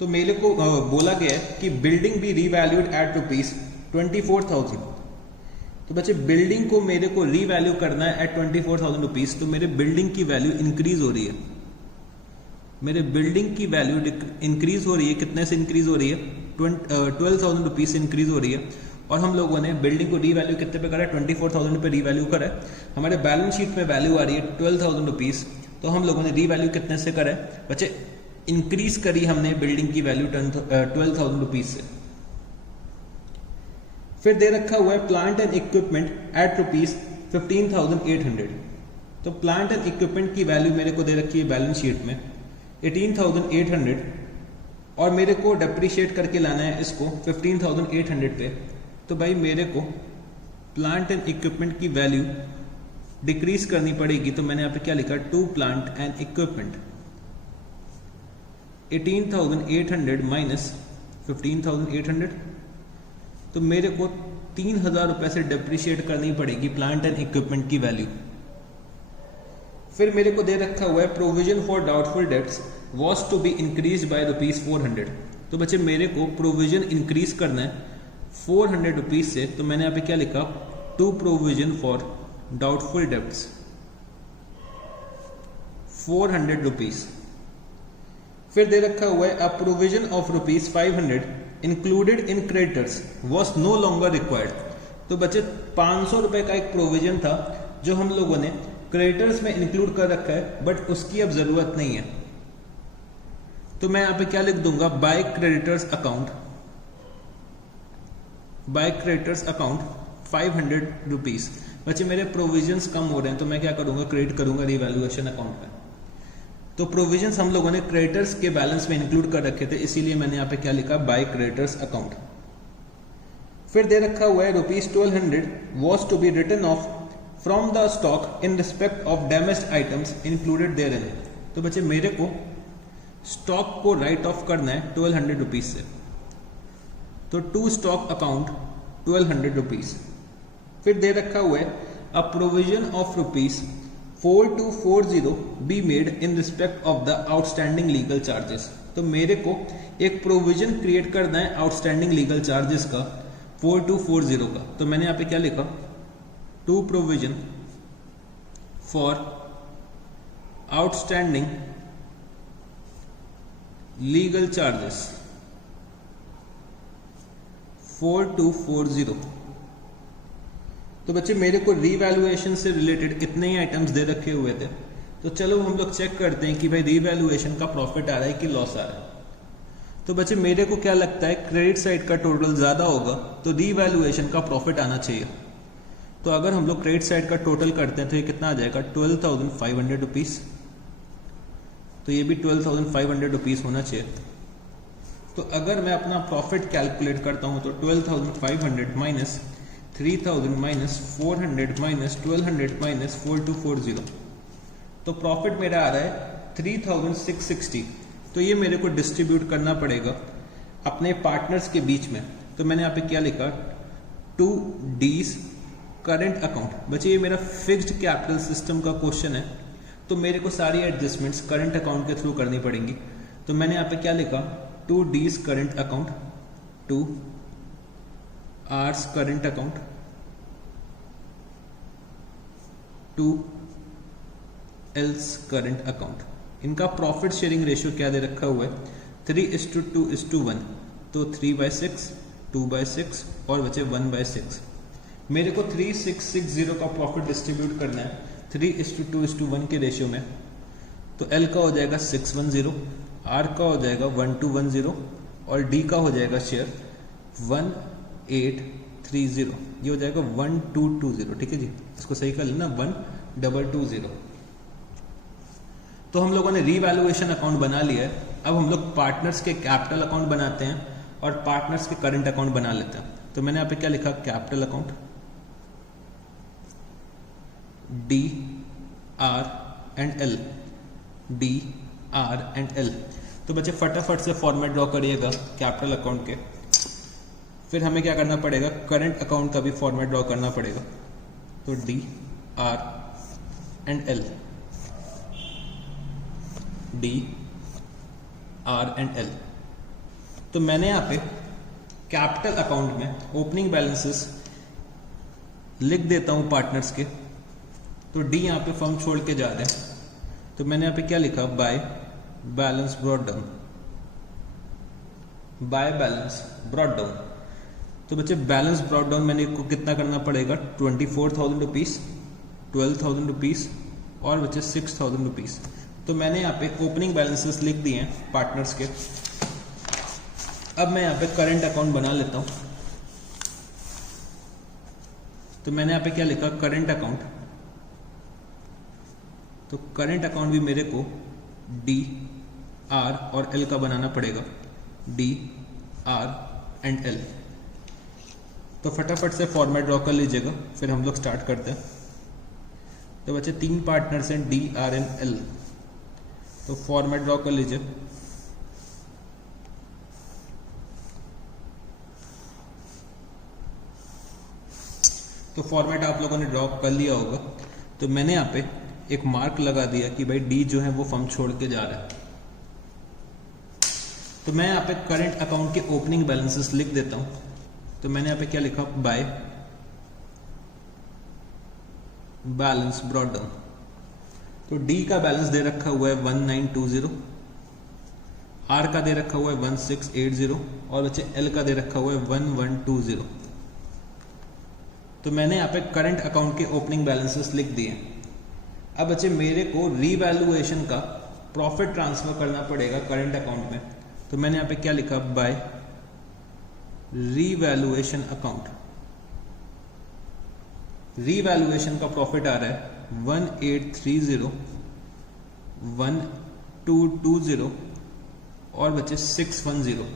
तो मेरे को बोला गया है कि building be revalued at rupees 24,000. तो बच्चे बिल्डिंग को मेरे को रीवैल्यू करना है एट 24,000 रुपीज. तो मेरे बिल्डिंग की वैल्यू इंक्रीज हो रही है, मेरे बिल्डिंग की वैल्यू इंक्रीज हो रही है. कितने से इंक्रीज हो रही है, 12,000 रुपीज से इंक्रीज हो रही है. और हम लोगों ने बिल्डिंग को रीवैल्यू कितने पे करा है, 24,000 पे रीवैल्यू करा है। हमारे बैलेंस शीट में वैल्यू आ रही है 12,000 रुपीज, तो हम लोगों ने रीवैल्यू कितने से करा है बच्चे, इंक्रीज करी हमने बिल्डिंग की वैल्यू 12,000 रुपीज से। फिर दे रखा हुआ है plant and equipment at rupees 15,800। तो प्लांट एंड इक्विपमेंट की वैल्यू मेरे को दे रखी है बैलेंस शीट में 18,800 और मेरे को डेप्रिशिएट करके लाना है इसको 15,800 पे। तो भाई मेरे को प्लांट एंड इक्विपमेंट की वैल्यू डिक्रीज करनी पड़ेगी। तो मैंने यहाँ पे क्या लिखा, to plant and equipment 18,800 minus 15,800, तो मेरे को 3,000 रुपए से डेप्रिशिएट करनी पड़ेगी प्लांट एंड इक्विपमेंट की वैल्यू। फिर मेरे को दे रखा हुआ है provision for doubtful debts was to be increase by ₹400। तो बच्चे मेरे को प्रोविजन इंक्रीज करना है 400 रुपीज से। तो मैंने यहाँ पे क्या लिखा, to provision for doubtful debts 400 rupees. फिर दे रखा हुआ है a provision of ₹500 included in creditors was no longer required. तो बच्चे 500 रुपए का एक प्रोविजन था जो हम लोगों ने क्रेडिटर्स में इंक्लूड कर रखा है, बट उसकी अब जरूरत नहीं है। तो मैं यहां पे क्या लिख दूंगा, bye creditors account, bye creditors account 500 rupees. बच्चे मेरे प्रोविजंस कम हो रहे हैं तो मैं क्या करूंगा, क्रेडिट करूंगा रिवैल्यूएशन अकाउंट में। तो प्रोविजंस हम लोगों ने क्रेडिटर्स के बैलेंस में इंक्लूड कर रखे थे, इसीलिए मैंने यहाँ पे क्या लिखा, बाय क्रेडिटर्स अकाउंट। फिर दे रखा हुआ है ₹1200 was to be written off from the stock in respect of damaged items included therein. तो बच्चे मेरे को स्टॉक को राइट ऑफ करना है 1200 रुपीज से, तो टू स्टॉक अकाउंट 1200 रुपीज। फिर दे रखा हुआ है a provision of ₹4240 be made in respect of the outstanding legal charges. तो मेरे को एक प्रोविजन क्रिएट करना है आउटस्टैंडिंग लीगल चार्जेस का 4240 का। तो मैंने यहाँ पे क्या लिखा, to provision for outstanding legal charges 4240। तो बच्चे मेरे को रीवैल्यूएशन से रिलेटेड इतने ही आइटम्स दे रखे हुए थे, तो चलो हम लोग चेक करते हैं कि भाई रीवैल्यूएशन का प्रॉफिट आ रहा है कि लॉस आ रहा है। तो बच्चे मेरे को क्या लगता है, क्रेडिट साइड का टोटल ज्यादा होगा तो रीवैल्यूएशन का प्रॉफिट आना चाहिए। तो अगर हम लोग क्रेडिट साइड का टोटल करते हैं तो ये कितना आ जाएगा, 12,500 रुपीज। तो ये भी 12,500 रुपीज होना चाहिए। तो अगर मैं अपना प्रॉफिट कैलकुलेट करता हूं तो 12,500 माइनस 3,000 माइनस 400 माइनस 1200 माइनस 4240, तो प्रॉफिट मेरा आ रहा है 3,660। तो ये मेरे को डिस्ट्रीब्यूट करना पड़ेगा अपने पार्टनर्स के बीच में। तो मैंने यहाँ पे क्या लिखा, 2D's करंट अकाउंट। बच्चे ये मेरा फिक्स्ड कैपिटल सिस्टम का क्वेश्चन है, तो मेरे को सारी एडजस्टमेंट्स करंट अकाउंट के थ्रू करनी पड़ेंगी। तो मैंने यहाँ पे क्या लिखा, 2D's current account, 2R's current account, 2L's current account. इनका प्रॉफिट शेयरिंग रेशियो क्या दे रखा हुआ है, 3:2:1। तो 3/6, 2/6 और बचे 1/6। मेरे को 3660 का प्रॉफिट डिस्ट्रीब्यूट करना है 3:2:1 के रेशियो में। तो L का हो जाएगा 610, R का हो जाएगा 1210 और D का हो जाएगा शेयर 1830। ये हो जाएगा 1220। ठीक है जी, इसको सही कर लेना, 1220। तो हम लोगों ने रीवैल्यूएशन अकाउंट बना लिया है। अब हम लोग पार्टनर्स के कैपिटल अकाउंट बनाते हैं और पार्टनर्स के करंट अकाउंट बना लेते हैं। तो मैंने यहाँ पे क्या लिखा, capital account, D, R and L, D, R and L। तो बच्चे फटाफट से फॉर्मेट ड्रॉ करिएगा कैपिटल अकाउंट के। फिर हमें क्या करना पड़ेगा, करंट अकाउंट का भी फॉर्मेट ड्रॉ करना पड़ेगा। तो D, R and L, D, R and L। तो मैंने यहाँ पे कैपिटल अकाउंट में ओपनिंग बैलेंसेस लिख देता हूं पार्टनर्स के। तो D यहाँ पे फर्म छोड़ के जा रहे हैं, तो मैंने यहाँ पे क्या लिखा, by balance brought down, by balance brought down. तो तो बच्चे बैलेंस ब्रॉट डाउन मैंने को कितना करना पड़ेगा, 24,000 रुपीज़, 12,000 रुपीज़ और बच्चे 6,000 रुपीज़। तो मैंने यहाँ पे ओपनिंग बैलेंसेस लिख दिए हैं पार्टनर्स के। अब मैं यहाँ पे करंट अकाउंट बना लेता हूँ। तो मैंने यहाँ पे क्या लिखा, करंट अकाउंट। तो करंट अकाउंट भी मेरे को डी, आर और एल का बनाना पड़ेगा, डी, आर एंड एल। तो फटाफट से फॉर्मेट ड्रॉ कर लीजिएगा, फिर हम लोग स्टार्ट करते हैं। तो बच्चे 3 पार्टनर्स हैं, डी, आर एंड एल। तो फॉर्मेट ड्रॉ कर लीजिए। तो फॉर्मेट आप लोगों ने ड्रॉ कर लिया होगा। तो मैंने यहाँ पे एक मार्क लगा दिया कि भाई डी जो है वो फर्म छोड़ के जा रहा है। तो मैं यहाँ पे करंट अकाउंट के ओपनिंग बैलेंसेस लिख देता हूं। तो मैंने यहाँ पे क्या लिखा, बाय बैलेंस ब्रॉट डाउन। तो डी का बैलेंस दे रखा हुआ है 1920, आर का दे रखा हुआ है 1680 और बच्चे एल का दे रखा हुआ है 1120। तो मैंने यहाँ पे करंट अकाउंट के ओपनिंग बैलेंसेस लिख दिए। अब बच्चे मेरे को रीवैल्यूएशन का प्रॉफिट ट्रांसफर करना पड़ेगा करंट अकाउंट में। तो मैंने यहाँ पे क्या लिखा, बाय रीवैल्यूएशन अकाउंट। रीवैल्यूएशन का प्रॉफिट आ रहा है 1830, 1220 और बच्चे 610।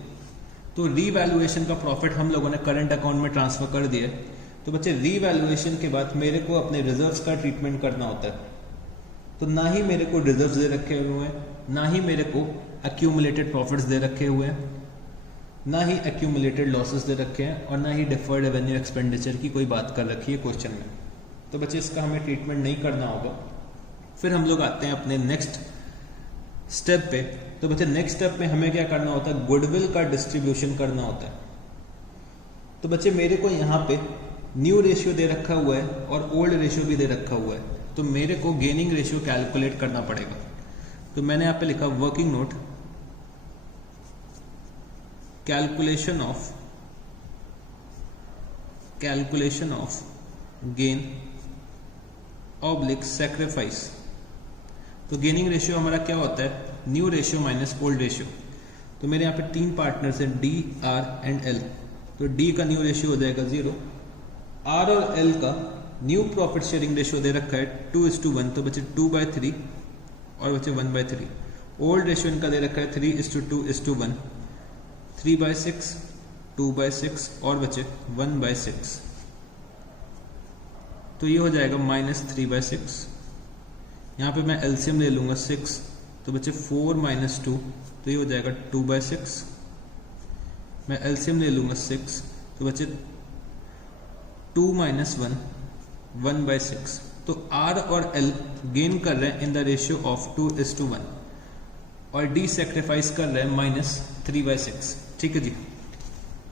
तो रीवैल्यूएशन का प्रॉफिट हम लोगों ने करंट अकाउंट में ट्रांसफर कर दिया। तो बच्चे रीवैल्यूएशन के बाद मेरे को अपने रिजर्व्स का ट्रीटमेंट करना होता है। तो ना ही मेरे को रिजर्व्स दे रखे हुए हैं, ना ही मेरे को एक्यूमुलेटेड प्रॉफिट्स दे रखे हुए हैं, ना ही एक्यूमुलेटेड लॉसेस दे रखे हैं और ना ही डिफर्ड रेवेन्यू एक्सपेंडिचर की कोई बात कर रखी है क्वेश्चन में। तो बच्चे इसका हमें ट्रीटमेंट नहीं करना होगा। फिर हम लोग आते हैं अपने नेक्स्ट स्टेप पे। तो बच्चे नेक्स्ट स्टेप में हमें क्या करना होता है, गुडविल का डिस्ट्रीब्यूशन करना होता है। तो बच्चे मेरे को यहाँ पे न्यू रेशियो दे रखा हुआ है और ओल्ड रेशियो भी दे रखा हुआ है। तो मेरे को गेनिंग रेशियो कैलकुलेट करना पड़ेगा। तो मैंने यहाँ पे लिखा working note, calculation of gain oblique sacrifice. तो गेनिंग रेशियो हमारा क्या होता है, new ratio minus old ratio. तो मेरे यहाँ पे 3 पार्टनर्स हैं, डी, आर एंड एल। तो डी का न्यू रेशियो हो जाएगा 0, आर और एल का न्यू प्रॉफिट शेयरिंग रेशियो दे रखा है 2:1। तो बच्चे 2/3 और बच्चे 1/3। ओल्ड रेशियो इनका दे रखा है 3:2:1, 3/6, 2/6 और बच्चे 1/6। तो ये हो जाएगा -3/6। यहाँ पे मैं एलसीएम ले लूंगा 6। तो बच्चे 4 - 2, तो ये हो जाएगा 2/6। मैं एलसीएम ले लूंगा 6। तो बच्चे 2 - 1, 1/6। तो आर और एल गेन कर रहे हैं इन द रेशियो ऑफ 2:1 और डी सेक्रीफाइस कर रहे हैं -3/6। ठीक है जी।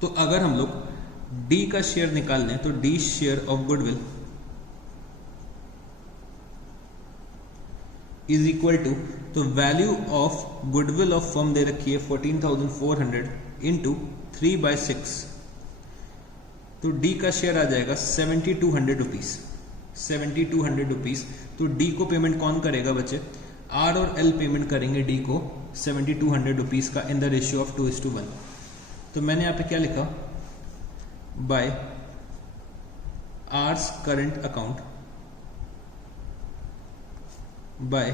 तो अगर हम लोग डी का शेयर निकाल लें तो the share of goodwill is equal to, तो value of goodwill of firm दे रखी है 14,400 इंटू 3/6। तो डी का शेयर आ जाएगा 7,200 रुपीज, 7,200 रुपीज। तो डी को पेमेंट कौन करेगा बच्चे, आर और एल पेमेंट करेंगे डी को 7,200 रुपीज का इन द रेशियो ऑफ 2:1। तो मैंने यहाँ पे क्या लिखा, by R's current account by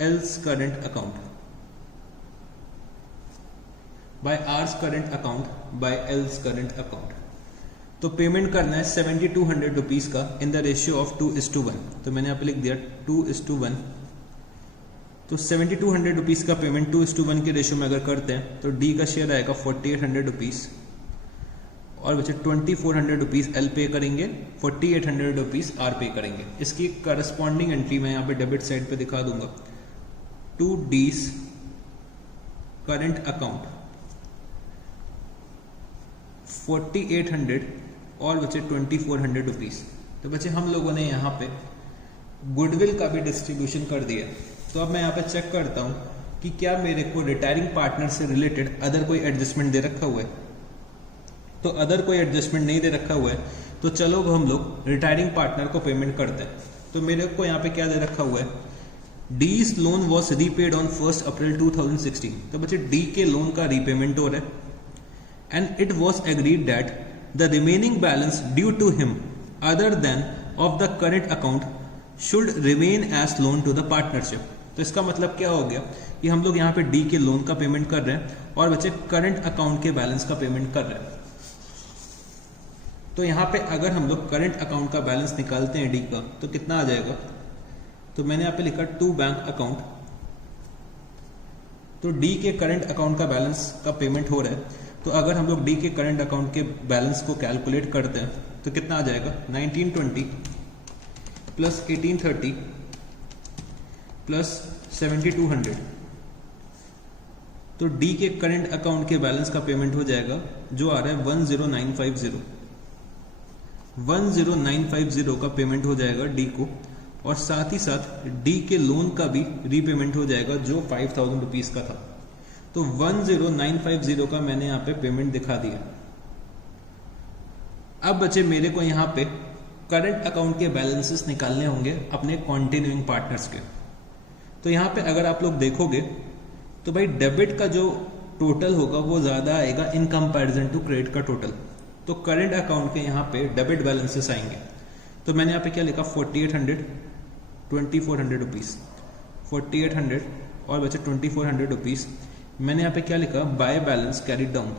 L's current account, by R's current account by L's current account. तो पेमेंट करना है 7,200 रुपीज का इन द रेशियो ऑफ 2:1। तो मैंने यहाँ पे लिख दिया 2:1। तो 7,200 रुपीज का पेमेंट 2:1 के रेशियो में अगर करते हैं तो डी का शेयर आएगा 4,800 रुपीज और बच्चे 2,400 रुपीज एल पे करेंगे, 4,800 रुपीज आर पे करेंगे। इसकी करस्पॉन्डिंग एंट्री मैं यहाँ पे डेबिट साइड पे दिखा दूंगा। 2 डीज करंट अकाउंट 4,800 और बच्चे 2,400 रुपीज। तो बच्चे हम लोगों ने यहाँ पे गुडविल का भी डिस्ट्रीब्यूशन कर दिया। तो अब मैं यहाँ पे चेक करता हूँ कि क्या मेरे को रिटायरिंग पार्टनर से रिलेटेड अदर कोई एडजस्टमेंट दे रखा हुआ है। तो अदर कोई एडजस्टमेंट नहीं दे रखा हुआ है, तो चलो हम लोग रिटायरिंग पार्टनर को पेमेंट करते हैं। तो मेरे को यहाँ पे क्या दे रखा हुआ है, डीज loan was repaid on 1 April 2016। तो बच्चे डी के लोन का रीपेमेंट हो रहा है and it was agreed that the remaining balance due to him other than of the current account should remain as loan to the partnership. तो इसका मतलब क्या हो गया कि हम लोग यहाँ पे डी के लोन का पेमेंट कर रहे हैं और बच्चे करंट अकाउंट के बैलेंस का पेमेंट कर रहे हैं। तो यहाँ पे अगर हम लोग करंट अकाउंट का बैलेंस निकालते हैं डी का तो कितना आ जाएगा, तो मैंने यहाँ पे लिखा टू बैंक अकाउंट। तो डी के करंट अकाउंट का बैलेंस का पेमेंट हो रहा है, तो अगर हम लोग डी के करंट अकाउंट के बैलेंस को कैलकुलेट करते हैं तो कितना आ जाएगा, 1920 प्लस 1830 प्लस 7200। तो डी के करंट अकाउंट के बैलेंस का पेमेंट हो जाएगा जो आ रहा है 10950। 10950 का पेमेंट हो जाएगा डी को, और साथ ही साथ डी के लोन का भी रीपेमेंट हो जाएगा जो 5000 रुपीज का था। तो 10950 का मैंने यहाँ पे पेमेंट दिखा दिया। अब बचे मेरे को यहाँ पे करंट अकाउंट के बैलेंसेस निकालने होंगे अपने कॉन्टिन्यूइंग पार्टनर्स के। तो यहाँ पे अगर आप लोग देखोगे तो भाई डेबिट का जो टोटल होगा वो ज्यादा आएगा इन कंपैरिजन टू क्रेडिट का टोटल। तो करंट अकाउंट के यहाँ पे डेबिट बैलेंसेस आएंगे। तो मैंने यहाँ पे क्या लिखा, 4800 2400 रुपीज, 4800 और बचे 2400 रुपीज। मैंने यहाँ पे क्या लिखा, by balance carried down,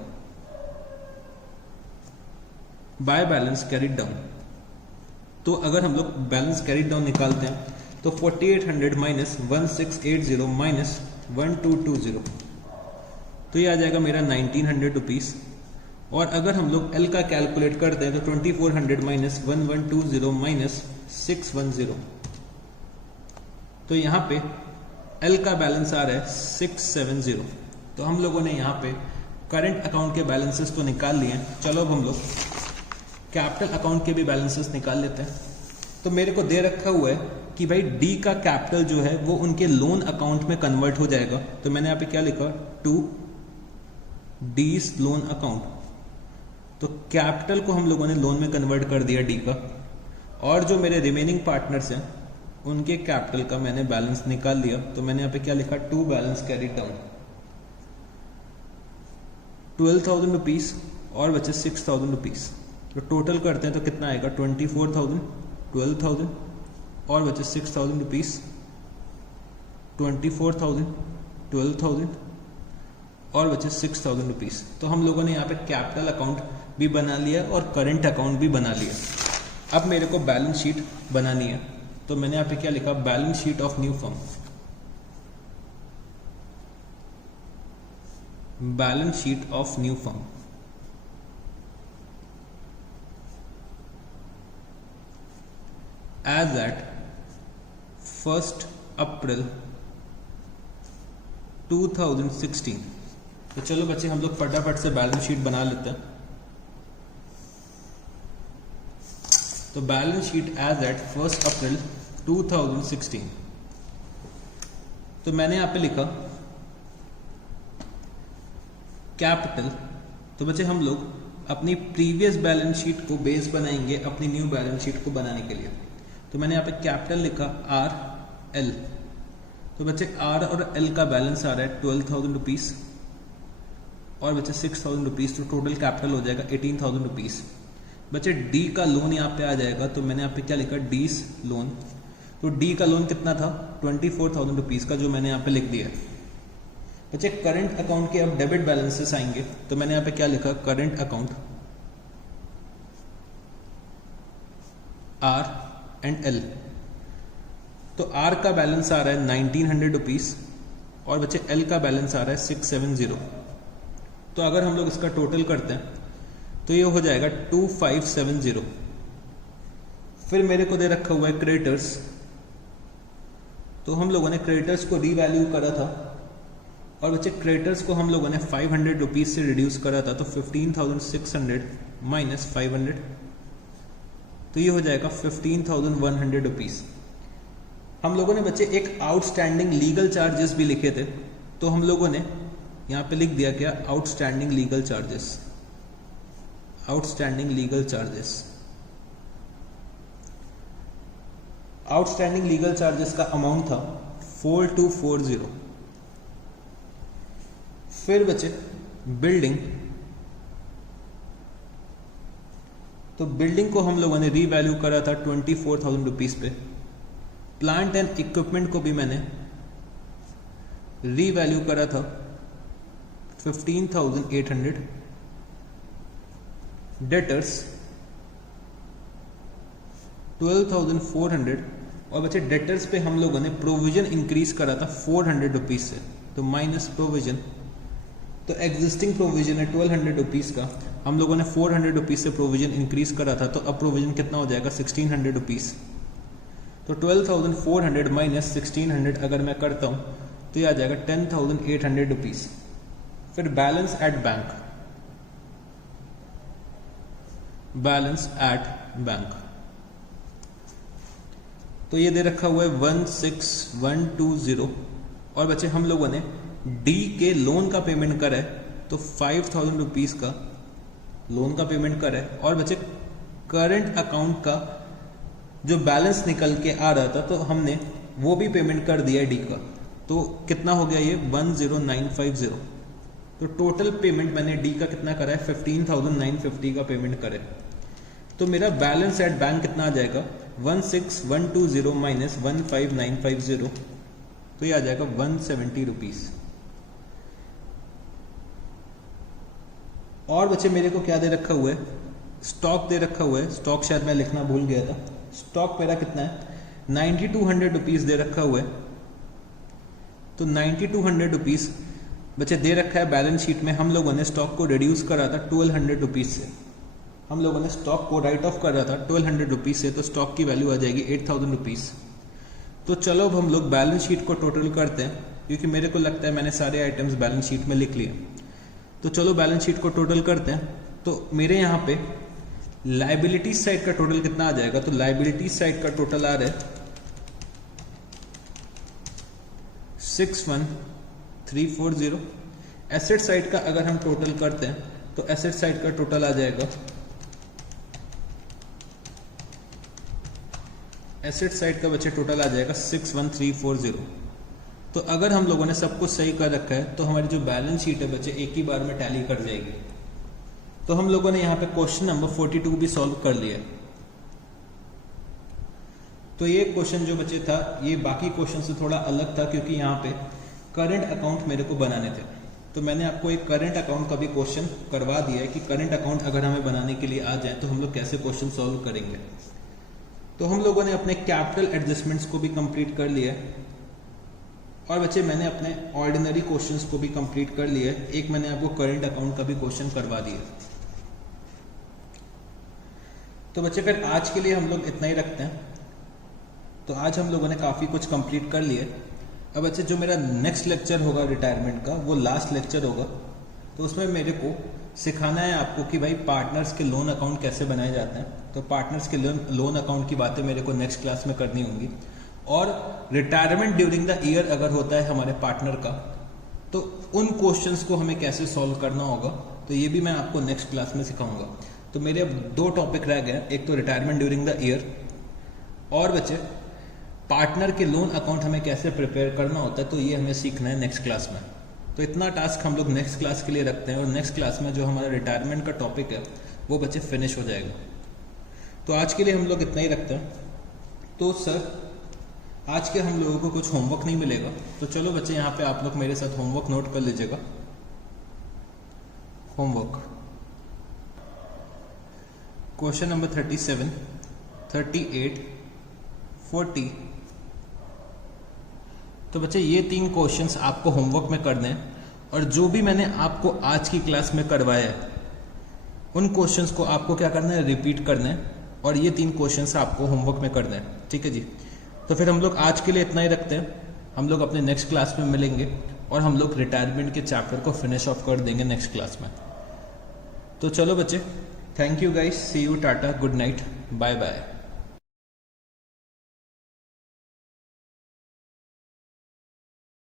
by balance carried down. तो अगर हम लोग बैलेंस कैरिड डाउन निकालते हैं तो 4800 माइनस 1680 माइनस 1220, तो ये आ जाएगा मेरा 1900 रुपीज। और अगर हम लोग एल का कैलकुलेट करते हैं तो 2400 माइनस 1120 माइनस 610, तो यहाँ पे एल का बैलेंस आ रहा है 670। तो हम लोगों ने यहाँ पे करंट अकाउंट के बैलेंसेस तो निकाल लिए हैं। चलो अब हम लोग कैपिटल अकाउंट के भी बैलेंसेस निकाल लेते हैं। तो मेरे को दे रखा हुआ है कि भाई डी का कैपिटल जो है वो उनके लोन अकाउंट में कन्वर्ट हो जाएगा। तो मैंने यहाँ पे क्या लिखा, टू डीज लोन अकाउंट। तो कैपिटल को हम लोगों ने लोन में कन्वर्ट कर दिया डी का, और जो मेरे रिमेनिंग पार्टनर्स हैं उनके कैपिटल का मैंने बैलेंस निकाल लिया। तो मैंने यहाँ पे क्या लिखा, to balance carried down, 12,000 rupees और बचे 6,000 रुपीज। तो टोटल करते हैं तो कितना आएगा, 24,000, 12,000 और बचे 6,000 रुपीज, 24,000, 12,000 और बचे 6,000 रुपीज। तो हम लोगों ने यहाँ पे कैपिटल अकाउंट भी बना लिया और करंट अकाउंट भी बना लिया। अब मेरे को बैलेंस शीट बनानी है। तो मैंने यहाँ पे क्या लिखा, balance sheet of new firm, balance sheet of new firm. As at 1 April 2016। तो चलो बच्चे हम लोग फटाफट से बैलेंस शीट बना लेते हैं। तो balance sheet as at 1 April 2016। तो मैंने यहां पे लिखा कैपिटल। तो बच्चे हम लोग अपनी प्रीवियस बैलेंस शीट को बेस बनाएंगे अपनी न्यू बैलेंस शीट को बनाने के लिए। तो मैंने यहाँ पे कैपिटल लिखा आर एल। तो बच्चे आर और एल का बैलेंस आ रहा है 12,000 रुपीज और बच्चे 6,000 रुपीज। तो टोटल कैपिटल हो जाएगा 18,000 रुपीज। बच्चे डी का लोन यहाँ पे आ जाएगा। तो मैंने यहाँ पे क्या लिखा, डीज लोन। तो डी का लोन कितना था, 24,000 रुपीज का, जो मैंने यहाँ पे लिख दिया। बच्चे करंट अकाउंट के अब डेबिट बैलेंसेस आएंगे। तो मैंने यहाँ पे क्या लिखा, current account R and L. तो आर का बैलेंस आ रहा है 1900 रुपीज और बच्चे एल का बैलेंस आ रहा है 670। तो अगर हम लोग इसका टोटल करते हैं तो ये हो जाएगा 2570। फिर मेरे को दे रखा हुआ है क्रेडिटर्स। तो हम लोगों ने क्रेडिटर्स को रीवैल्यू करा था और बच्चे क्रेडिटर्स को हम लोगों ने 500 रुपीज से रिड्यूस करा था। तो 15,600 माइनस 500, तो ये हो जाएगा 15,100 रुपीज। हम लोगों ने बच्चे एक आउटस्टैंडिंग लीगल चार्जेस भी लिखे थे। तो हम लोगों ने यहाँ पे लिख दिया क्या, outstanding legal charges, outstanding legal charges. Outstanding legal charges का अमाउंट था 4240। फिर बचे बिल्डिंग। तो बिल्डिंग को हम लोगों ने रीवैल्यू करा था 24,000 रुपीज पे। प्लांट एंड इक्विपमेंट को भी मैंने रीवैल्यू करा था 15,800। डेटर्स 12,400 और बचे डेटर्स पे हम लोगों ने प्रोविजन इंक्रीज करा था 400 रुपीज से, तो माइनस प्रोविजन। तो एग्जिस्टिंग प्रोविजन है 1200 रुपीज का, हम लोगों ने 400 रुपीज से प्रोविजन इंक्रीज करा था, तो अब प्रोविजन कितना हो जाएगा 1600 रुपीज। तो 12,400 माइनस 1600 अगर मैं करता हूं तो ये आ जाएगा 10,800 रुपीज। फिर balance at bank, balance at bank तो ये दे रखा हुआ है 16,120 और बचे हम लोगों ने डी के लोन का पेमेंट करा है, तो 5,000 रुपीज का लोन का पेमेंट करा है। और बचे करंट अकाउंट का जो बैलेंस निकल के आ रहा था, तो हमने वो भी पेमेंट कर दिया है डी का, तो कितना हो गया ये 10,950। तो टोटल पेमेंट मैंने डी का कितना करा है 15,950 का पेमेंट करा है। तो मेरा बैलेंस एट बैंक कितना आ जाएगा 16,120 माइनस 15,950, तो ये आ जाएगा 170 रुपीज। और बच्चे मेरे को क्या दे रखा हुआ है, स्टॉक दे रखा हुआ है। स्टॉक शायद मैं लिखना भूल गया था। स्टॉक मेरा कितना है 9,200 रुपीज दे रखा हुआ है। तो 9,200 रुपीज बच्चे दे रखा है बैलेंस शीट में। हम लोगों ने स्टॉक को रिड्यूस करा था 1,200 रुपीज से। हम लोगों ने स्टॉक को राइट ऑफ कर रहा था 1,200 रुपीज से, तो स्टॉक की वैल्यू आ जाएगी 8,000 रुपीज। तो चलो अब हम लोग बैलेंस शीट को टोटल करते हैं, क्योंकि मेरे को लगता है मैंने सारे आइटम्स बैलेंस शीट में लिख लिए। तो चलो बैलेंस शीट को टोटल करते हैं। तो मेरे यहाँ पे लाइबिलिटीज साइड का टोटल कितना आ जाएगा, तो लाइबिलिटीज साइड का टोटल आ रहा है 61,340। एसेट साइड का अगर हम टोटल करते हैं तो एसेट साइड का टोटल आ जाएगा, एसेट साइड का बच्चे टोटल आ जाएगा 61,340। तो अगर हम लोगों ने सब कुछ सही कर रखा है तो हमारी जो बैलेंस शीट है बच्चे एक ही बार में टैली कर जाएगी। तो हम लोगों ने यहाँ पे क्वेश्चन नंबर 42 भी सॉल्व कर लिया। तो ये क्वेश्चन जो बच्चे था ये बाकी क्वेश्चन से थोड़ा अलग था, क्योंकि यहाँ पे करंट अकाउंट मेरे को बनाने थे। तो मैंने आपको एक करंट अकाउंट का भी क्वेश्चन करवा दिया है कि करंट अकाउंट अगर हमें बनाने के लिए आ जाए तो हम लोग कैसे क्वेश्चन सॉल्व करेंगे। तो हम लोगों ने अपने कैपिटल एडजस्टमेंट्स को भी कंप्लीट कर लिया और बच्चे मैंने अपने ऑर्डिनरी क्वेश्चंस को भी कंप्लीट कर लिया। एक मैंने आपको करंट अकाउंट का भी क्वेश्चन करवा दिया। तो बच्चे फिर आज के लिए हम लोग इतना ही रखते हैं। तो आज हम लोगों ने काफ़ी कुछ कंप्लीट कर लिया। अब बच्चे जो मेरा नेक्स्ट लेक्चर होगा रिटायरमेंट का, वो लास्ट लेक्चर होगा। तो उसमें मेरे को सिखाना है आपको कि भाई पार्टनर्स के लोन अकाउंट कैसे बनाए जाते हैं। तो पार्टनर्स के लोन अकाउंट की बातें मेरे को नेक्स्ट क्लास में करनी होंगी। और रिटायरमेंट ड्यूरिंग द ईयर अगर होता है हमारे पार्टनर का, तो उन क्वेश्चंस को हमें कैसे सॉल्व करना होगा, तो ये भी मैं आपको नेक्स्ट क्लास में सिखाऊंगा। तो मेरे अब 2 टॉपिक रह गए, एक तो रिटायरमेंट ड्यूरिंग द ईयर और बच्चे पार्टनर के लोन अकाउंट हमें कैसे प्रिपेयर करना होता है, तो ये हमें सीखना है नेक्स्ट क्लास में। तो इतना टास्क हम लोग नेक्स्ट क्लास के लिए रखते हैं और नेक्स्ट क्लास में जो हमारा रिटायरमेंट का टॉपिक है वो बच्चे फिनिश हो जाएगा। तो आज के लिए हम लोग इतना ही रखते हैं। तो सर आज के हम लोगों को कुछ होमवर्क नहीं मिलेगा, तो चलो बच्चे यहाँ पे आप लोग मेरे साथ होमवर्क नोट कर लीजिएगा। Homework question number 37, 38, 40। तो बच्चे ये 3 क्वेश्चंस आपको होमवर्क में करने हैं और जो भी मैंने आपको आज की क्लास में करवाया है उन क्वेश्चंस को आपको क्या करना है, रिपीट करना है। और ये 3 क्वेश्चंस आपको होमवर्क में करना है, ठीक है जी। तो फिर हम लोग आज के लिए इतना ही रखते हैं। हम लोग अपने नेक्स्ट क्लास में मिलेंगे और हम लोग रिटायरमेंट के चैप्टर को फिनिश ऑफ कर देंगे नेक्स्ट क्लास में। तो चलो बच्चे, thank you guys, see you, tata, good night, bye bye.